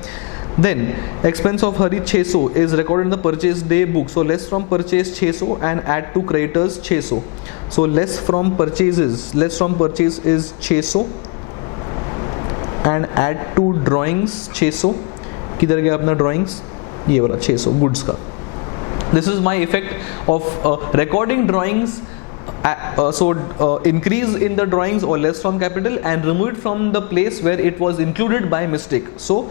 Then expense of Hari 600 is recorded in the purchase day book. So less from purchase 600 and add to creditors 600. So less from purchase is 600 and add to drawings 600. किधर गया अपना drawings? ये वाला 600 goods का. This is my effect of recording drawings. Increase in the drawings or less from capital and remove it from the place where it was included by mistake. So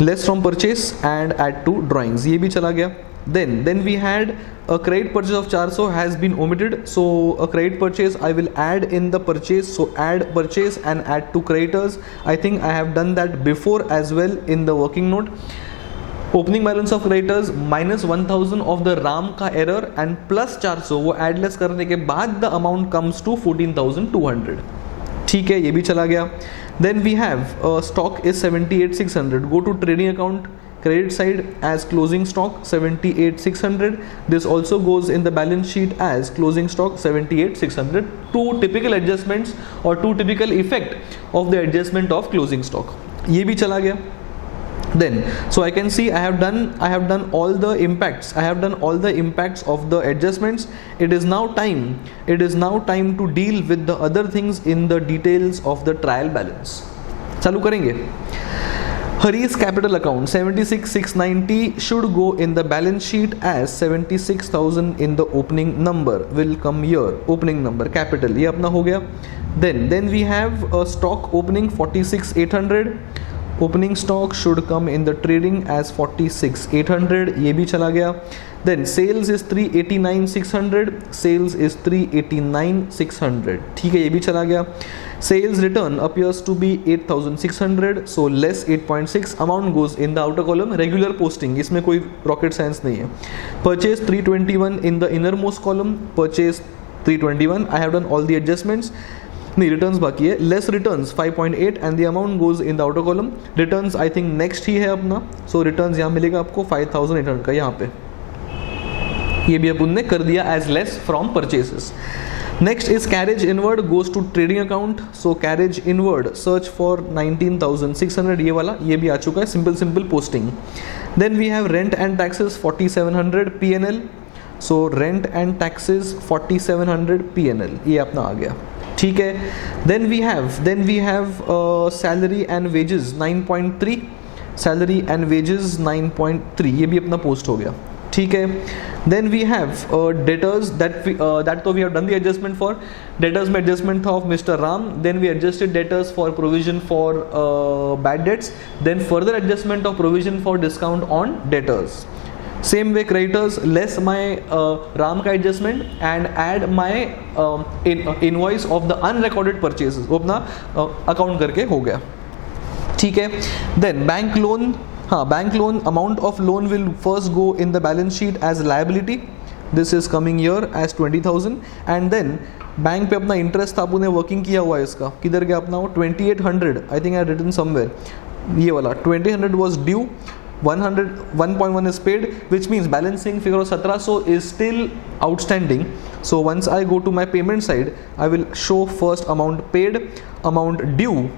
less from purchase and add to drawings. ये भी चला गया. Then we had a credit purchase of 400 has been omitted. So a credit purchase I will add in the purchase. So add purchase and add to creditors. I think I have done that before as well in the working note. Opening balance of creditors minus 1000 of the RAM का error and plus 400 वो add less करने के बाद the amount comes to 14,200. ठीक है, ये भी चला गया. Then we have stock is 78,600. Go to trading account credit side as closing stock 78,600. This also goes in the balance sheet as closing stock 78,600. Two typical adjustments or two typical effect of the adjustment of closing stock. ये भी चला गया. Then so I can see I have done all the impacts. I have done all the impacts of the adjustments. It is now time to deal with the other things in the details of the trial balance. चालू करेंगे. Hari's capital account 76,690 should go in the balance sheet as 76,000 in the opening number will come here. Opening number capital ये अपना हो गया. Then we have a stock opening 46,800. Opening stock should come in the trading as 46,800. ये भी चला गया. Then sales is 389,600. Sales is 389,600. ठीक है, ये भी चला गया. Sales return appears to be 8,600. So less 8.6. Amount goes in the outer column. Regular posting. इसमें कोई rocket science नहीं है. Purchase 321 in the innermost column. Purchase 321. I have done all the adjustments. नहीं, रिटर्न्स बाकी है. Less returns 5.8 and the amount goes in the outer column. Returns I think next ही है अपना. सो रिटर्न्स यहाँ मिलेगा आपको 5,800 का यहाँ पे. ये भी अपन ने कर दिया as less from purchases. Next is carriage inward goes to trading account. So carriage inward search for 19,600. ये वाला ये भी आ चुका है. Simple posting. Then we have rent and taxes 4,700 P&L. So rent and taxes 4,700 P&L ये अपना आ गया. ठीक है. then we have salary and wages 9.3. salary and wages 9.3 ये भी अपना पोस्ट हो गया. ठीक है. then we have debtors that we have done the adjustment for. debtors में adjustment था of Mr. Ram. then we adjusted debtors for provision for bad debts. then further adjustment of provision for discount on debtors. Same way creditors less my RAM का adjustment and add my invoice of the unrecorded purchases. वो अपना account करके हो गया. ठीक है. Then bank loan amount of loan will first go in the balance sheet as liability. This is coming here as 20,000 and then bank पे अपना interest था आपने वर्किंग किया हुआ है इसका. किधर गया अपना वो 2,800. I think I had written somewhere. ये वाला 2,800 was due. 101.1 is paid, which means balancing figure of 1700 is still outstanding. So once I go to my payment side, I will show first amount paid, amount due,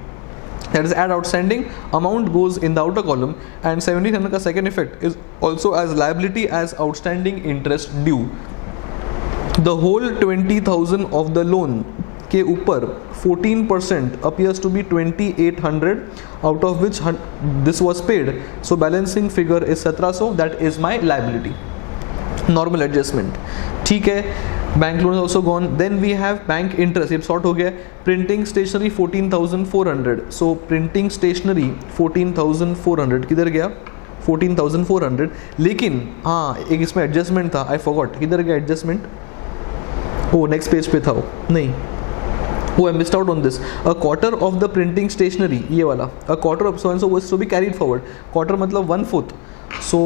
that is add outstanding, amount goes in the outer column, and 1700 ka second effect is also as liability as outstanding interest due. The whole 20,000 of the loan के ऊपर 14% appears to be 2,800 out of which this was paid. So balancing figure is 1700. That is my liability. Normal adjustment. ठीक है. Bank loan is also gone. Then we have bank interest. ये sort हो गया. Printing stationery 14,400. So printing stationery 14,400 किधर गया? 14,400. लेकिन हाँ एक इसमें adjustment था. I forgot. किधर गया adjustment? Oh next page पे था वो. नहीं. Oh, I missed out on this. A quarter of the printing stationery, ये वाला. A quarter of so and so was to be carried forward. Quarter मतलब 1/4. So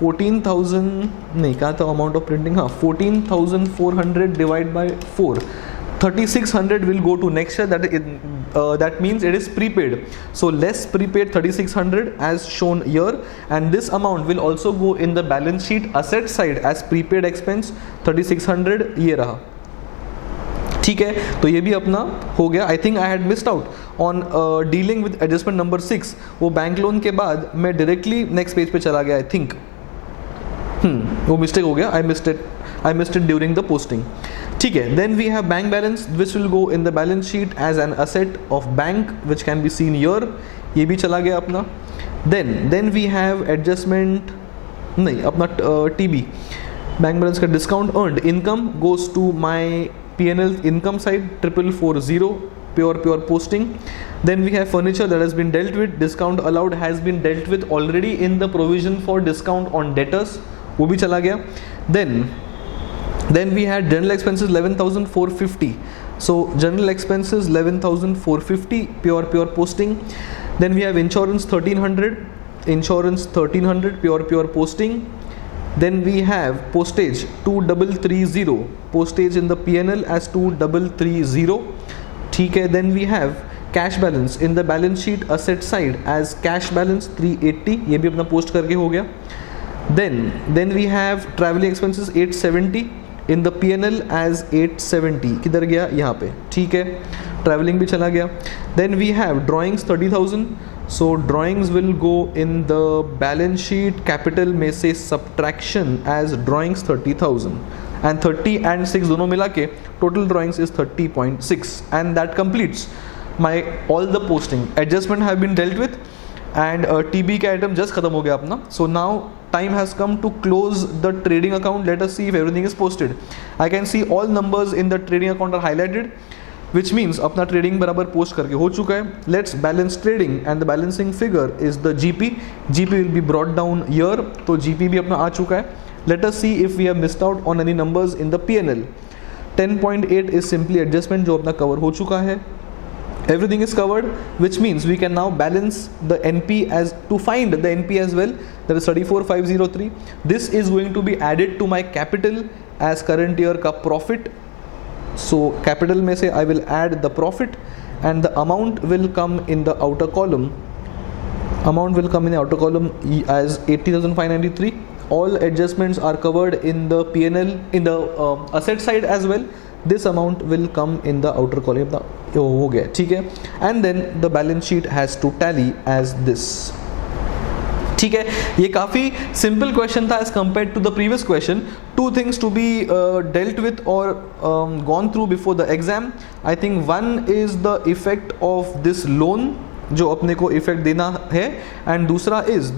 14,000 नहीं कहा था amount of printing. हाँ 14,400 divided by 4. 3600 will go to next year, that means it is prepaid, so less prepaid 3600 as shown here, and this amount will also go in the balance sheet asset side as prepaid expense 3600 ये रहा, ठीक है. तो ये भी अपना हो गया. I think I had missed out on dealing with adjustment number 6. वो बैंक लोन के बाद मैं डायरेक्टली नेक्स्ट पेज पे चला गया. आई थिंक वो मिस्टेक हो गया. I missed it during the posting. ठीक है. Then we have bank balance which will go in the balance sheet as an asset of bank which can be seen here. ये भी चला गया अपना. देन वी हैव एडजस्टमेंट नहीं अपना TB bank balance का discount earned income goes to my P&L income side 4440 pure posting. Then we have furniture that has been dealt with. Discount allowed has been dealt with already in the provision for discount on debtors. वो भी चला गया. Then we had general expenses 11,450. So general expenses 11,450 pure posting. Then we have insurance 1,300 pure posting. Then we have postage 2330, postage in the P&L as 2330. ठीक है. Then we have cash balance in the balance sheet asset side as cash balance 380. ये भी अपना post करके हो गया. Then we have traveling expenses 870 in the P&L as 870. किधर गया? यहाँ पे. ठीक है. ट्रैवलिंग भी चला गया. Then we have drawings 30,000. So drawings will go in the balance sheet capital में से subtraction as drawings 30,000, and 30 and 6 दोनों मिला के total drawings is 30.6, and that completes my all the posting. Adjustment have been dealt with and TB का item just खत्म हो गया अपना. So now time has come to close the trading account. Let us see if everything is posted. I can see all numbers in the trading account are highlighted, which means अपना trading बराबर post करके हो चुका है. Let's balance trading and the balancing figure is the GP. GP will be brought down here. तो GP भी अपना आ चुका है. Let us see if we have missed out on any numbers in the P&L. 10.8 is simply adjustment जो अपना cover हो चुका है. Everything is covered, which means we can now balance the NP as to find the NP as well. That is 34,503. This is going to be added to my capital as current year का profit. So capital में से I will add the profit and the amount will come in the outer column. Amount will come in the outer column as 80,593. All adjustments are covered in the P&L in the asset side as well. This amount will come in the outer column. हो गया. ठीक है. And then the balance sheet has to tally as this. ठीक है. ये काफ़ी simple question था as compare to the previous question. Two things to be dealt with और gone through before the exam. I think one is the effect of this loan जो अपने को effect देना है, एंड दूसरा is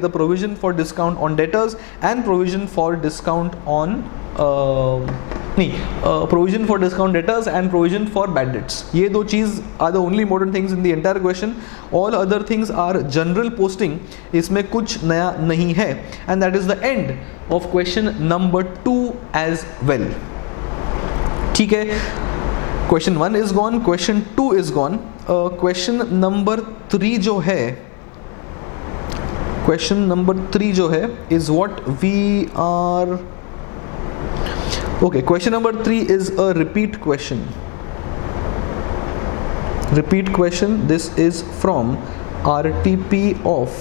the provision for discount on debtors and provision for discount on provision for discount debtors and provision for bad debts. ये दो चीज़ are the only important things in the entire question. All other things are general posting. इसमें कुछ नया नहीं है. And that is the end of question number 2 as well. ठीक है. Question 1 is gone. Question 2 is gone. Question number 3 जो है, question number 3 जो है is what we are. Okay, question number 3 is a repeat question. Repeat question. This is from RTP of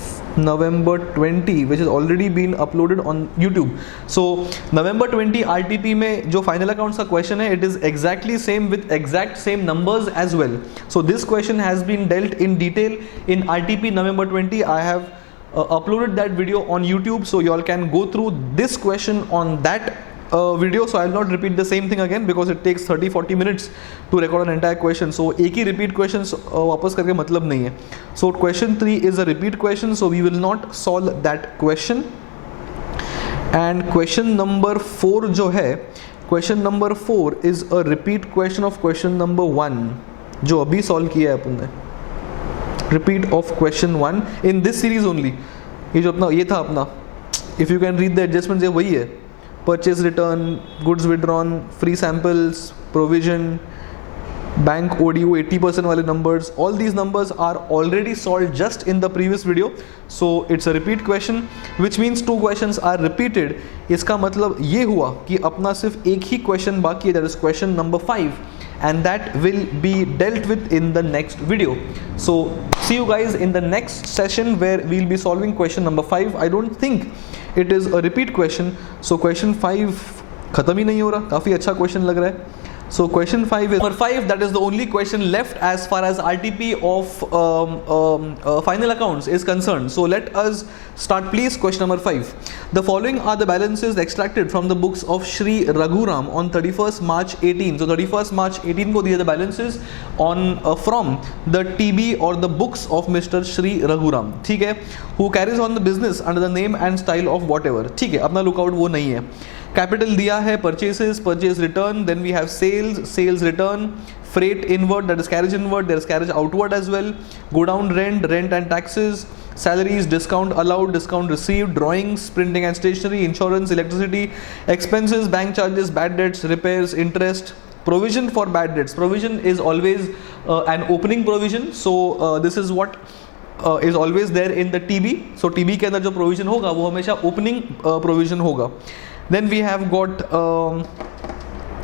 November 20, which has already been uploaded on YouTube. So November 20 RTP में जो final accounts का question है, it is exactly same with exact same numbers as well. So this question has been dealt in detail in RTP November 20. I have uploaded that video on YouTube, so you all can go through this question on that video. So I will not repeat the same thing again because it takes 30-40 minutes to record an entire question. So एक ही repeat questions वापस करके मतलब नहीं है. So question 3 is a repeat question, so we will not solve that question. And question number 4 जो है, question number 4 is a repeat question of question number 1 जो अभी solve किया है अपन ने. Repeat of question 1 in this series only. ये जो अपना ये था अपना, if you can read the adjustments, ये वही है. Purchase return, goods withdrawn, free samples, provision, bank ODU 80% वाले numbers, all these numbers are already solved just in the previous video, so it's a repeat question, which means 2 questions are repeated. इसका मतलब ये हुआ कि अपना सिर्फ एक ही question बाकी है, that is question number 5, and that will be dealt with in the next video. So see you guys in the next session where we'll be solving question number 5. I don't think it is a repeat question, so question 5 खत्म ही नहीं हो रहा, काफ़ी अच्छा question लग रहा है. So question 5 is number 5, that is the only question left as far as RTP of final accounts is concerned. So let us start please. Question number 5. The following are the balances extracted from the books of Shri Raghuram on 31st March 18. So 31st March 18 को दिए the balances on from the TB or the books of Mr. Shri Raghuram, ठीक है, who carries on the business under the name and style of whatever, ठीक है, अपना lookout वो नहीं है. Capital दिया है, purchases, purchase return, then we have sales, sales return, freight inward, that is carriage inward, there is carriage outward as well, go down rent, rent and taxes, salaries, discount allowed, discount received, drawings, printing and stationery, insurance, electricity, expenses, bank charges, bad debts, repairs, interest, provision for bad debts. Provision is always an opening provision, so this is what is always there in the TB. So TB के अंदर जो provision होगा वो हमेशा opening provision होगा. Then we have got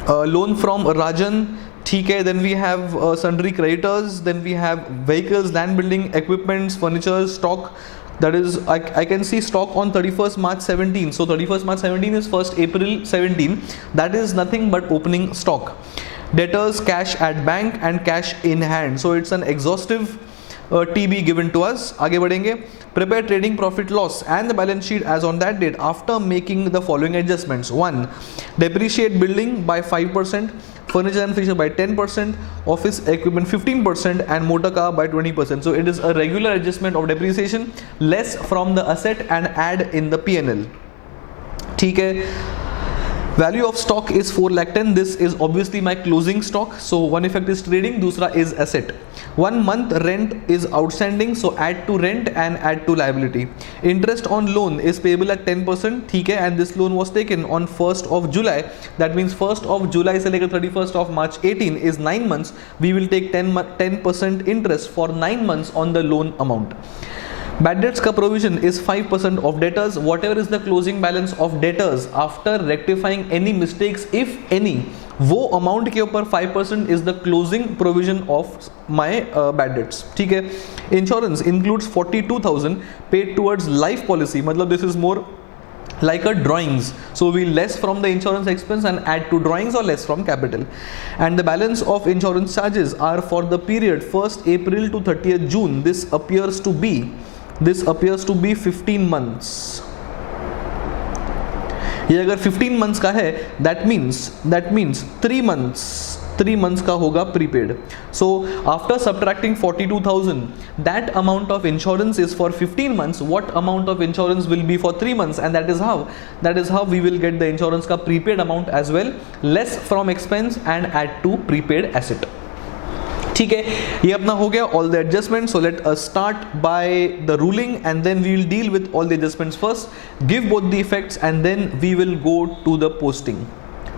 loan from Rajan, ठीक है. Then we have sundry creditors. Then we have vehicles, land building, equipments, furniture, stock. That is, I can see stock on 31st March 17. So 31st March 17 is 1st April 17. That is nothing but opening stock. Debtors, cash at bank and cash in hand. So it's an exhaustive TB given to us. आगे बढ़ेंगे. Prepare trading profit loss and the balance sheet as on that date after making the following adjustments. 1. Depreciate building by 5%, furniture and fixture by 10%, office equipment 15% and motor car by 20%. So it is a regular adjustment of depreciation, less from the asset and add in the P&L. ठीक है. Value of stock is 4,10,000. This is obviously my closing stock. So one effect is trading, दूसरा is asset. 1 month rent is outstanding, so add to rent and add to liability. Interest on loan is payable at 10%, ठीक है, and this loan was taken on 1st of July. That means 1st of July से लेकर 31st of March 18 is 9 months. We will take 10% interest for 9 months on the loan amount. Bad debts का provision is 5% of debtors. Whatever is the closing balance of debtors after rectifying any mistakes, if any, वो amount के ऊपर 5% is the closing provision of my bad debts, ठीक है. Insurance includes 42,000 paid towards life policy. मतलब this is more like a drawings, so we less from the insurance expense and add to drawings or less from capital. And the balance of insurance charges are for the period 1st April to 30th June. This appears to be 15 months. ये अगर 15 months का है, that means 3 months का होगा prepaid. So after subtracting 42,000, that amount of insurance is for 15 months. What amount of insurance will be for 3 months? And that is how we will get the insurance का prepaid amount as well, less from expense and add to prepaid asset. ठीक है, ये अपना हो गया all the adjustments. So let us start by the ruling and then we will deal with all the adjustments first, give both the effects and then we will go to the posting.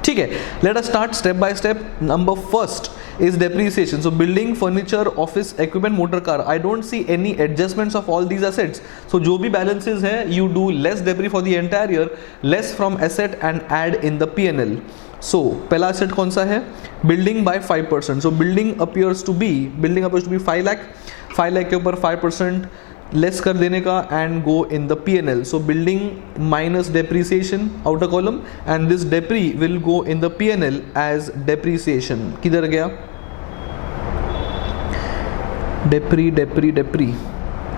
ठीक है, let us start step by step. Number first is depreciation. So building, furniture, office equipment, motor car. I don't see any adjustments of all these assets. So जो भी balances है, you do less debris for the entire year, less from asset and add in the P&L. So पहला asset कौन सा है? Building by 5%. So building appears to be 5 lakh. 5 lakh के ऊपर 5% less कर देने का and go in the P&L. So building minus depreciation, outer column, and this debris will go in the P&L as depreciation. किधर गया? Debris.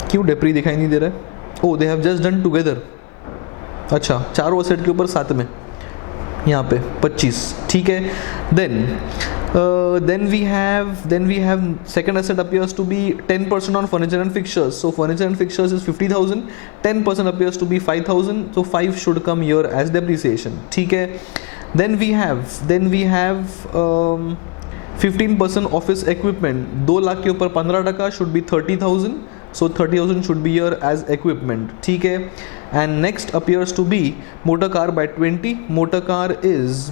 क्यों debris दिखाई नहीं दे रहा है? Oh, they have just done together. अच्छा, चारों asset के ऊपर साथ में यहाँ पे 25, ठीक है. Then we have second asset appears to be 10% on furniture and fixtures. So furniture and fixtures is 50,000, 10% appears to be 5,000, so 5 should come here as depreciation, ठीक है. Then we have 15% office equipment. 2 lakh के ऊपर 15% should be 30,000. so 30,000 should be here as equipment. ठीक है. And next appears to be motor car by 20. Motor car is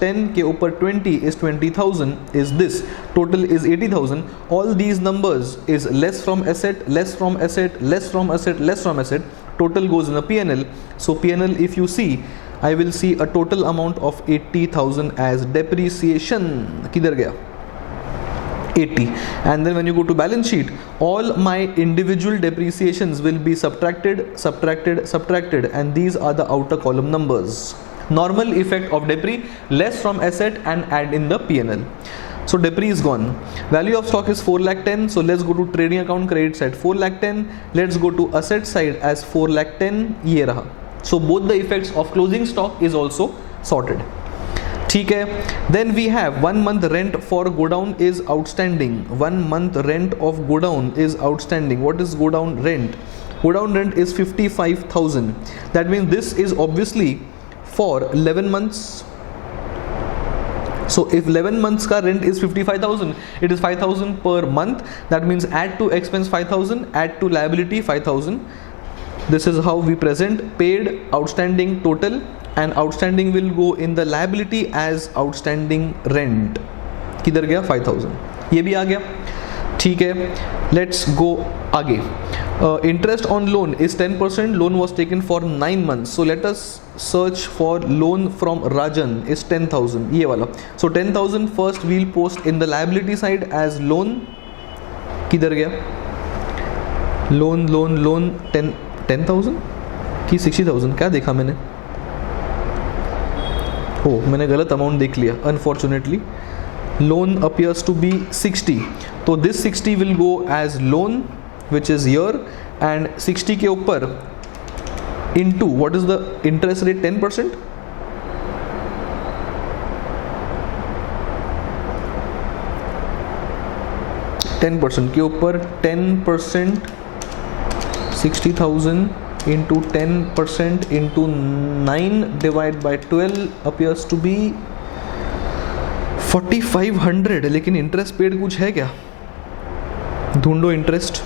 10 के ऊपर 20 is 20,000 is this. Total is 80,000. All these numbers is less from asset, less from asset, less from asset, less from asset. Total goes in a P&L. So P&L, if you see, I will see a total amount of 80,000 as depreciation. किधर गया? 80. And then when you go to balance sheet, all my individual depreciations will be subtracted, and these are the outer column numbers. Normal effect of depre, less from asset and add in the P&L. So depre is gone. Value of stock is 4,10,000. So let's go to trading account credit side 4,10,000. Let's go to asset side as 4,10,000. ये रहा. So both the effects of closing stock is also sorted. ठीक है. Then we have 1 month rent for godown is outstanding. 1 month rent of godown is outstanding. What is godown rent? Godown rent is 55,000. That means this is obviously for 11 months. So if 11 months ka rent is 55,000, it is 5,000 per month. That means add to expense 5,000, add to liability 5,000. This is how we present paid, outstanding, total. And outstanding will go in the liability as outstanding rent. किधर गया? 5,000. ये भी आ गया. ठीक है. Let's go आगे. Interest on loan is 10%. Loan was taken for 9 months. So let us search for loan from Rajan is 10,000. ये वाला. So 10,000 first we'll post in the liability side as loan. किधर गया? Loan 10,000 कि 60,000? क्या देखा मैंने? मैंने गलत अमाउंट देख लिया unfortunately. Loan appears to be 60. तो this 60 will go as loan which is here, and 60 के ऊपर into what is the interest rate? 10%. के ऊपर 10%, 60,000 into 10% into 9 divided by 12 appears to be 4,500. लेकिन इंटरेस्ट पेड कुछ है क्या? ढूंढो इंटरेस्ट.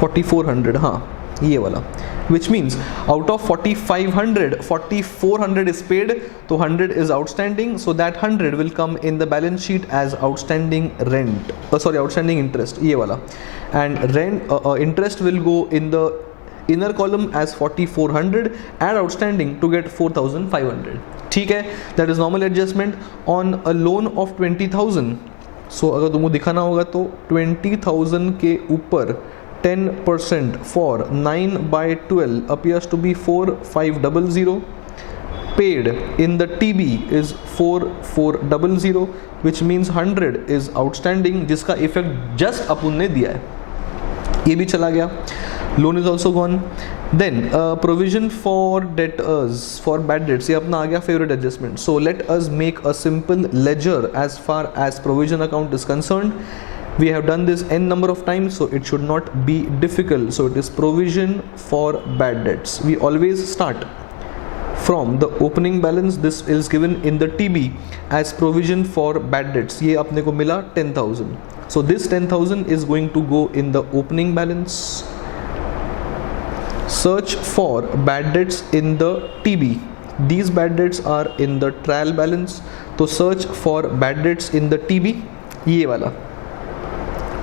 4,400. हाँ, ये वाला. Which means out of 4,500, 4,400 is paid, so 100 is outstanding. So that 100 will come in the balance sheet as outstanding rent. Outstanding interest. ये वाला. And rent interest will go in the inner column as 4,400 and outstanding to get 4,500. ठीक है. That is normal adjustment on a loan of 20,000. So अगर तुमको दिखाना होगा तो 20,000 के ऊपर 10% for 9 by 12 appears to be 4,500. Paid in the TB is 4,400, which means 100 is outstanding, जिसका इफेक्ट जस्ट अपन ने दिया है. ये भी चला गया. Loan is also gone. Then provision for debtors for bad debts, ये अपना आ गया favorite adjustment. So let us make a simple ledger as far as provision account is concerned. We have done this n number of times, so it should not be difficult. So it is provision for bad debts. We always start from the opening balance. This is given in the TB as provision for bad debts. ये अपने को मिला 10,000. So this 10,000 is going to go in the opening balance. Search for bad debts in the TB. These bad debts are in the trial balance. तो search for bad debts in the TB. ये वाला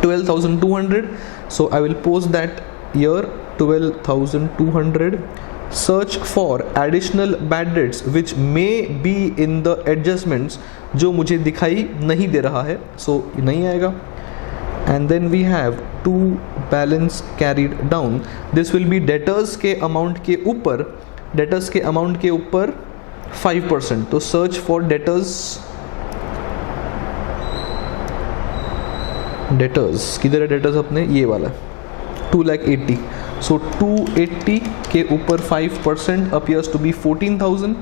12,200. So I will post that here. 12,200. Search for additional bad debts which may be in the adjustments, जो मुझे दिखाई नहीं दे रहा है. So नहीं आएगा. And then we have two balance carried down. This will be debtors के amount के ऊपर 5%. तो search for debtors किधर है debtors अपने? ये वाला 2,80,000. So 280 के ऊपर 5% appears to be 14,000.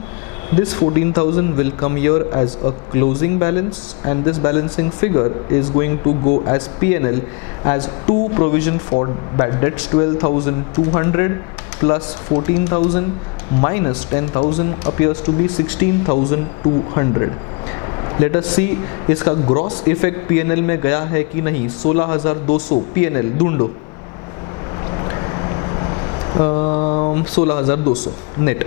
This 14,000 will come here as a closing balance, and this balancing figure is going to go as P&L as two provision for bad debts. 12,200 plus 14,000 minus 10,000 appears to be 16,200. Let us see इसका gross effect P&L में गया है कि नहीं. 16,200 P&L ढूंढो. 16,200 net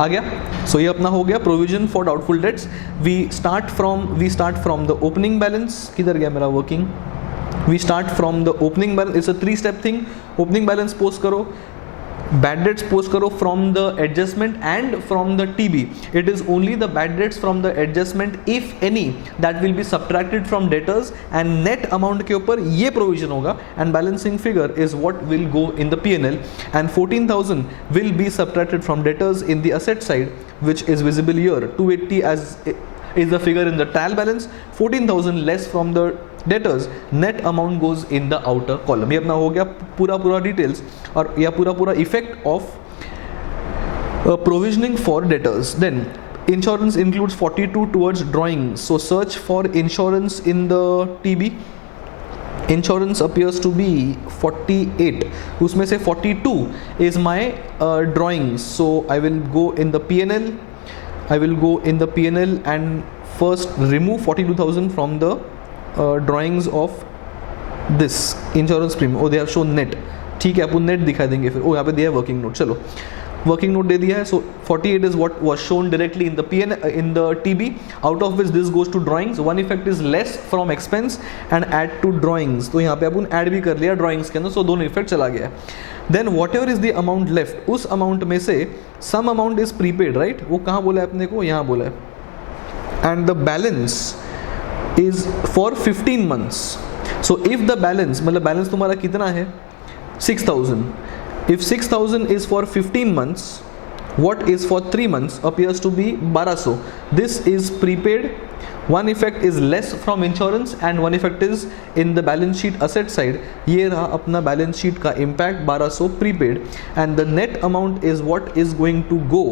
आ गया. सो ये अपना हो गया provision for doubtful debts. We start from the opening balance. किधर गया मेरा working? We start from the opening balance. It's a 3 step thing. Opening balance post करो, bad debts post करो from the adjustment and from the TB. It is only the bad debts from the adjustment if any that will be subtracted from debtors and net amount के ऊपर ये provision होगा and balancing figure is what will go in the P&L and 14,000 will be subtracted from debtors in the asset side which is visible here. 280 as is the figure in the trial balance, 14,000 less from the debtors, net amount goes in the outer column. ये अपना हो गया पूरा details और यह पूरा effect of provisioning for debtors. Then insurance includes 42 towards drawings. So search for insurance in the TB. Insurance appears to be 48. उसमें से 42 is my drawings. So I will go in the P&L. I will go in the P&L and first remove 42,000 from the drawings of this insurance premium. Oh, they have shown net. ठीक है, अपन net दिखा देंगे फिर. ओ यहाँ पे दिया है working note. चलो वर्किंग नोट दे दिया है. सो 48 is what was shown directly in the P&L in the TB, out of which this goes to drawings. One effect is less from expense and add to drawings. तो यहाँ पे अपन add भी कर लिया drawings के अंदर. सो दोनों इफेक्ट चला गया. Then whatever is the amount left, उस अमाउंट में से some amount is prepaid, right. वो कहाँ बोला है अपने को? यहाँ बोला है. And the balance is for 15 months. So if the balance, मतलब बैलेंस तुम्हारा कितना है? 6,000. If 6,000 is for 15 months, what is for 3 months appears to be 1200. This is prepaid. One effect is less from insurance and one effect is in the balance sheet asset side. ये रहा अपना balance sheet का impact 1200 prepaid and the net amount is what is going to go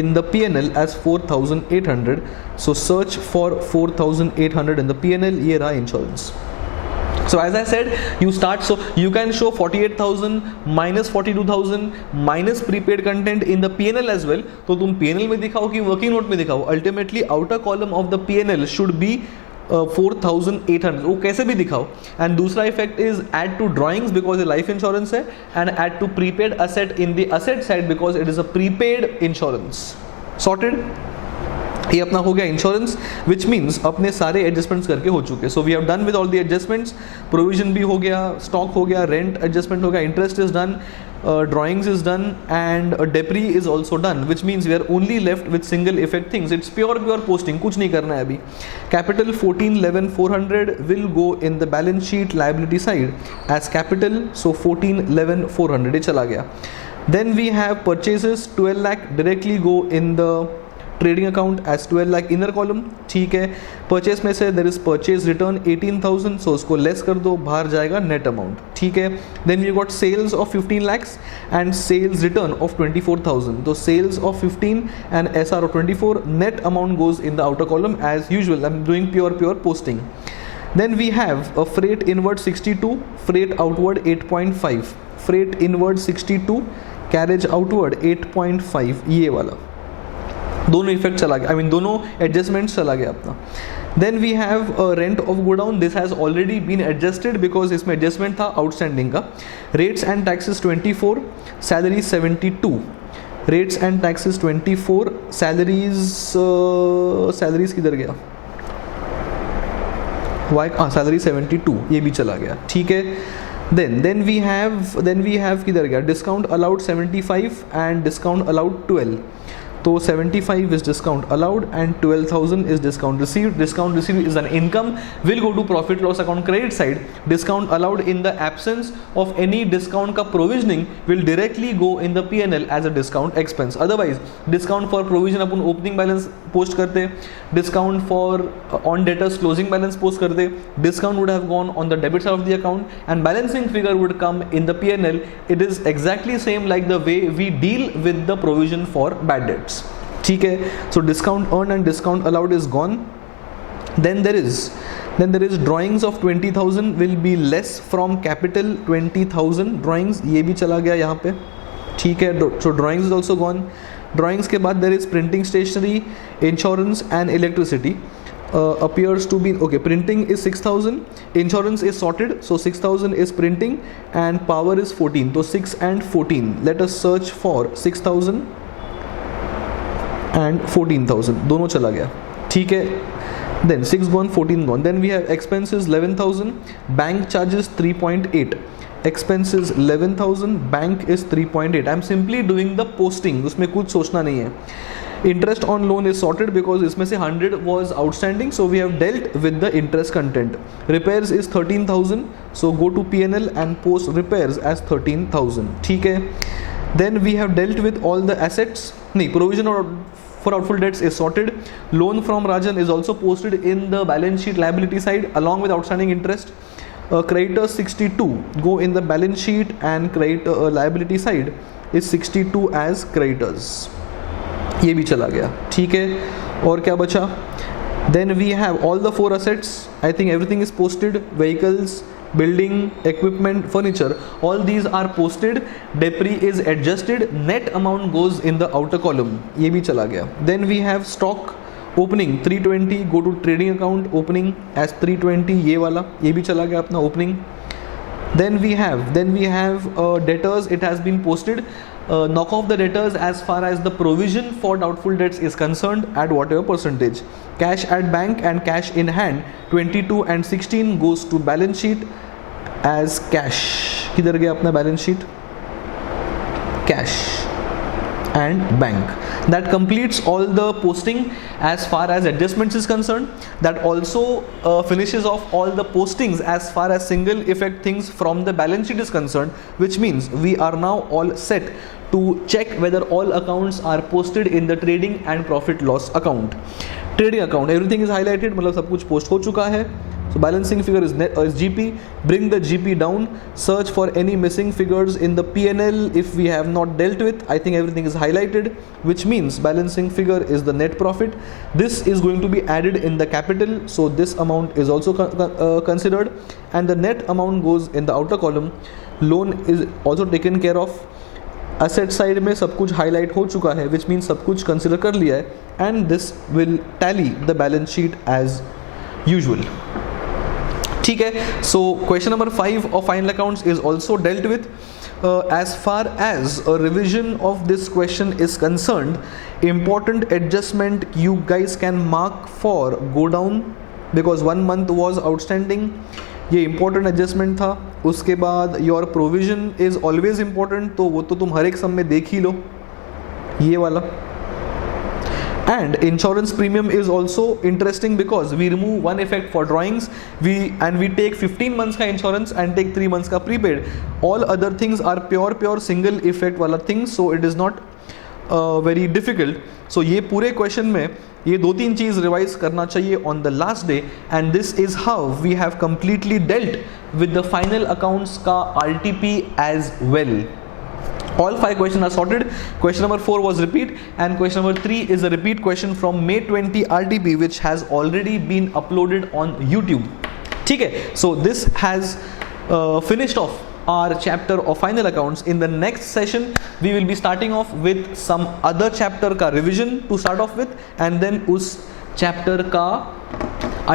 in the P&L as 4,800. So search for 4,800 in the P&L. ये रहा insurance. So as I said, you start, so you can show 48,000 minus 42,000 minus prepaid content in the P&L as well. तो तुम P&L में दिखाओ कि working note में दिखाओ. Ultimately outer column of the P&L should be 4,800. वो कैसे भी दिखाओ. And दूसरा effect is add to drawings because ये life insurance है and add to prepaid asset in the asset side because it is a prepaid insurance. Sorted? ये अपना हो गया इंश्योरेंस, विच मीन्स अपने सारे एडजस्टमेंट्स करके हो चुके. So we have done with all the adjustments. Provision भी हो गया, स्टॉक हो गया, रेंट एडजस्टमेंट हो गया, interest is done, drawings is done and debris is also done, which means we are only left with single effect things. It's pure posting, कुछ नहीं करना है अभी. Capital 14,11,400 will go in the balance sheet liability side as capital, so 14,11,400 ये चला गया. Then we have purchases 12 lakh directly go in the trading account as 12 lakh inner column. ठीक है. परचेस में से there is purchase return 18,000, so उसको less कर दो, बाहर जाएगा नेट अमाउंट. ठीक है. Then you got sales of 15 lakhs and sales return of 24,000. तो sales of 15 and SR of 24, net amount goes in the outer column as usual. I am doing pure posting. Then we have a freight inward 62, freight outward 8.5, freight inward 62, carriage outward 8.5. ये वाला दोनों effect चला गया, I mean दोनों adjustments चला गया अपना. Then we have rent of godown. This has already been adjusted because इसमें एडजस्टमेंट था आउटस्टैंडिंग का. Rates and taxes 24, salaries 72. Rates and taxes 24, salaries किधर गया? वाई सैलरी 72 ये भी चला गया. ठीक है. then we have किधर गया? Discount allowed 75 and discount allowed 12. तो 75 is discount allowed and 12,000 is discount received. Discount received is an income, will go to profit loss account credit side. Discount allowed in the absence of any discount का provisioning will directly go in the P&L as a discount expense. Otherwise discount for provision upon opening balance post करते, discount for on debtors closing balance post करते, discount would have gone on the debit side of the account and balancing figure would come in the P&L. It is exactly same like the way we deal with the provision for bad debts. ठीक है. So discount earned and discount allowed is gone. Then there is drawings of 20,000 will be less from capital 20,000. drawings ये भी चला गया यहाँ पे. ठीक है. So drawings is also gone. drawings के बाद there is printing stationery, insurance and electricity. appears to be okay. Printing is 6,000, insurance is sorted, so 6,000 is printing and power is 14, so 6 and 14. Let us search for 6,000 and 14,000, दोनों चला गया, ठीक है. Then 6 gone, 14 gone. Then we have expenses 11,000, bank charges 3.8, expenses 11,000, bank is 3.8. I'm simply doing the posting, उसमें कुछ सोचना नहीं है. Interest on loan is sorted because इसमें से 100 was outstanding, so we have dealt with the interest content. Repairs is 13,000, so go to P&L and post repairs as 13,000. ठीक है. Then we have dealt with all the assets. नहीं, provision for doubtful debts is sorted. Loan from Rajan is also posted in the balance sheet liability side along with outstanding interest. Creditors 62 go in the balance sheet and credit liability side is 62 as creditors. ये भी चला गया, ठीक है. और क्या बचा? Then we have all the 4 assets. I think everything is posted. Vehicles, building, equipment, furniture, all these are posted. Depri is adjusted. Net amount goes in the outer column. ये भी चला गया. Then we have stock opening 320, go to trading account opening as 320, ये वाला ये भी चला गया अपना opening. Then we have debtors. It has been posted. Knock off the debtors as far as the provision for doubtful debts is concerned at whatever percentage. Cash at bank and cash in hand 22 and 16 goes to balance sheet as cash. किधर गया अपना balance sheet? Cash and bank. That completes all the posting as far as adjustments is concerned. That also finishes off all the postings as far as single effect things from the balance sheet is concerned, which means we are now all set to check whether all accounts are posted in the trading and profit loss account. Trading account, everything is highlighted, मतलब सब कुछ post हो चुका है. So balancing figure is net is GP. Bring the GP down. Search for any missing figures in the P&L if we have not dealt with. I think everything is highlighted, which means balancing figure is the net profit. This is going to be added in the capital, so this amount is also considered, and the net amount goes in the outer column. Loan is also taken care of. Asset side में सब कुछ highlight हो चुका है, which means सब कुछ consider कर लिया है, and this will tally the balance sheet as usual. ठीक है. So question number 5 of final accounts is also dealt with. As far as a revision of this question is concerned, important adjustment you guys can mark for go down because 1 month was outstanding. ये important adjustment था. उसके बाद your provision is always important, तो वो तो तुम हर एक सम में देख ही लो, ये वाला. And insurance premium is also interesting because we remove one effect for drawings, we take 15 months का insurance and take 3 months का prepaid. All other things are pure single effect वाला things, so it is not very difficult. So ये पूरे question में ये 2-3 चीज़ revise करना चाहिए on the last day, and this is how we have completely dealt with the final accounts का RTP as well. All 5 questions are sorted. Question number 4 was repeat, and question number 3 is a repeat question from May 20 RTP, which has already been uploaded on YouTube. ठीक है. So this has finished off our chapter of final accounts. In the next session we will be starting off with some other chapter का revision to start off with, and then उस chapter का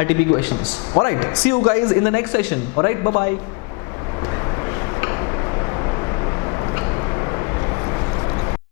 RTP questions. Alright, see you guys in the next session. Alright, bye bye.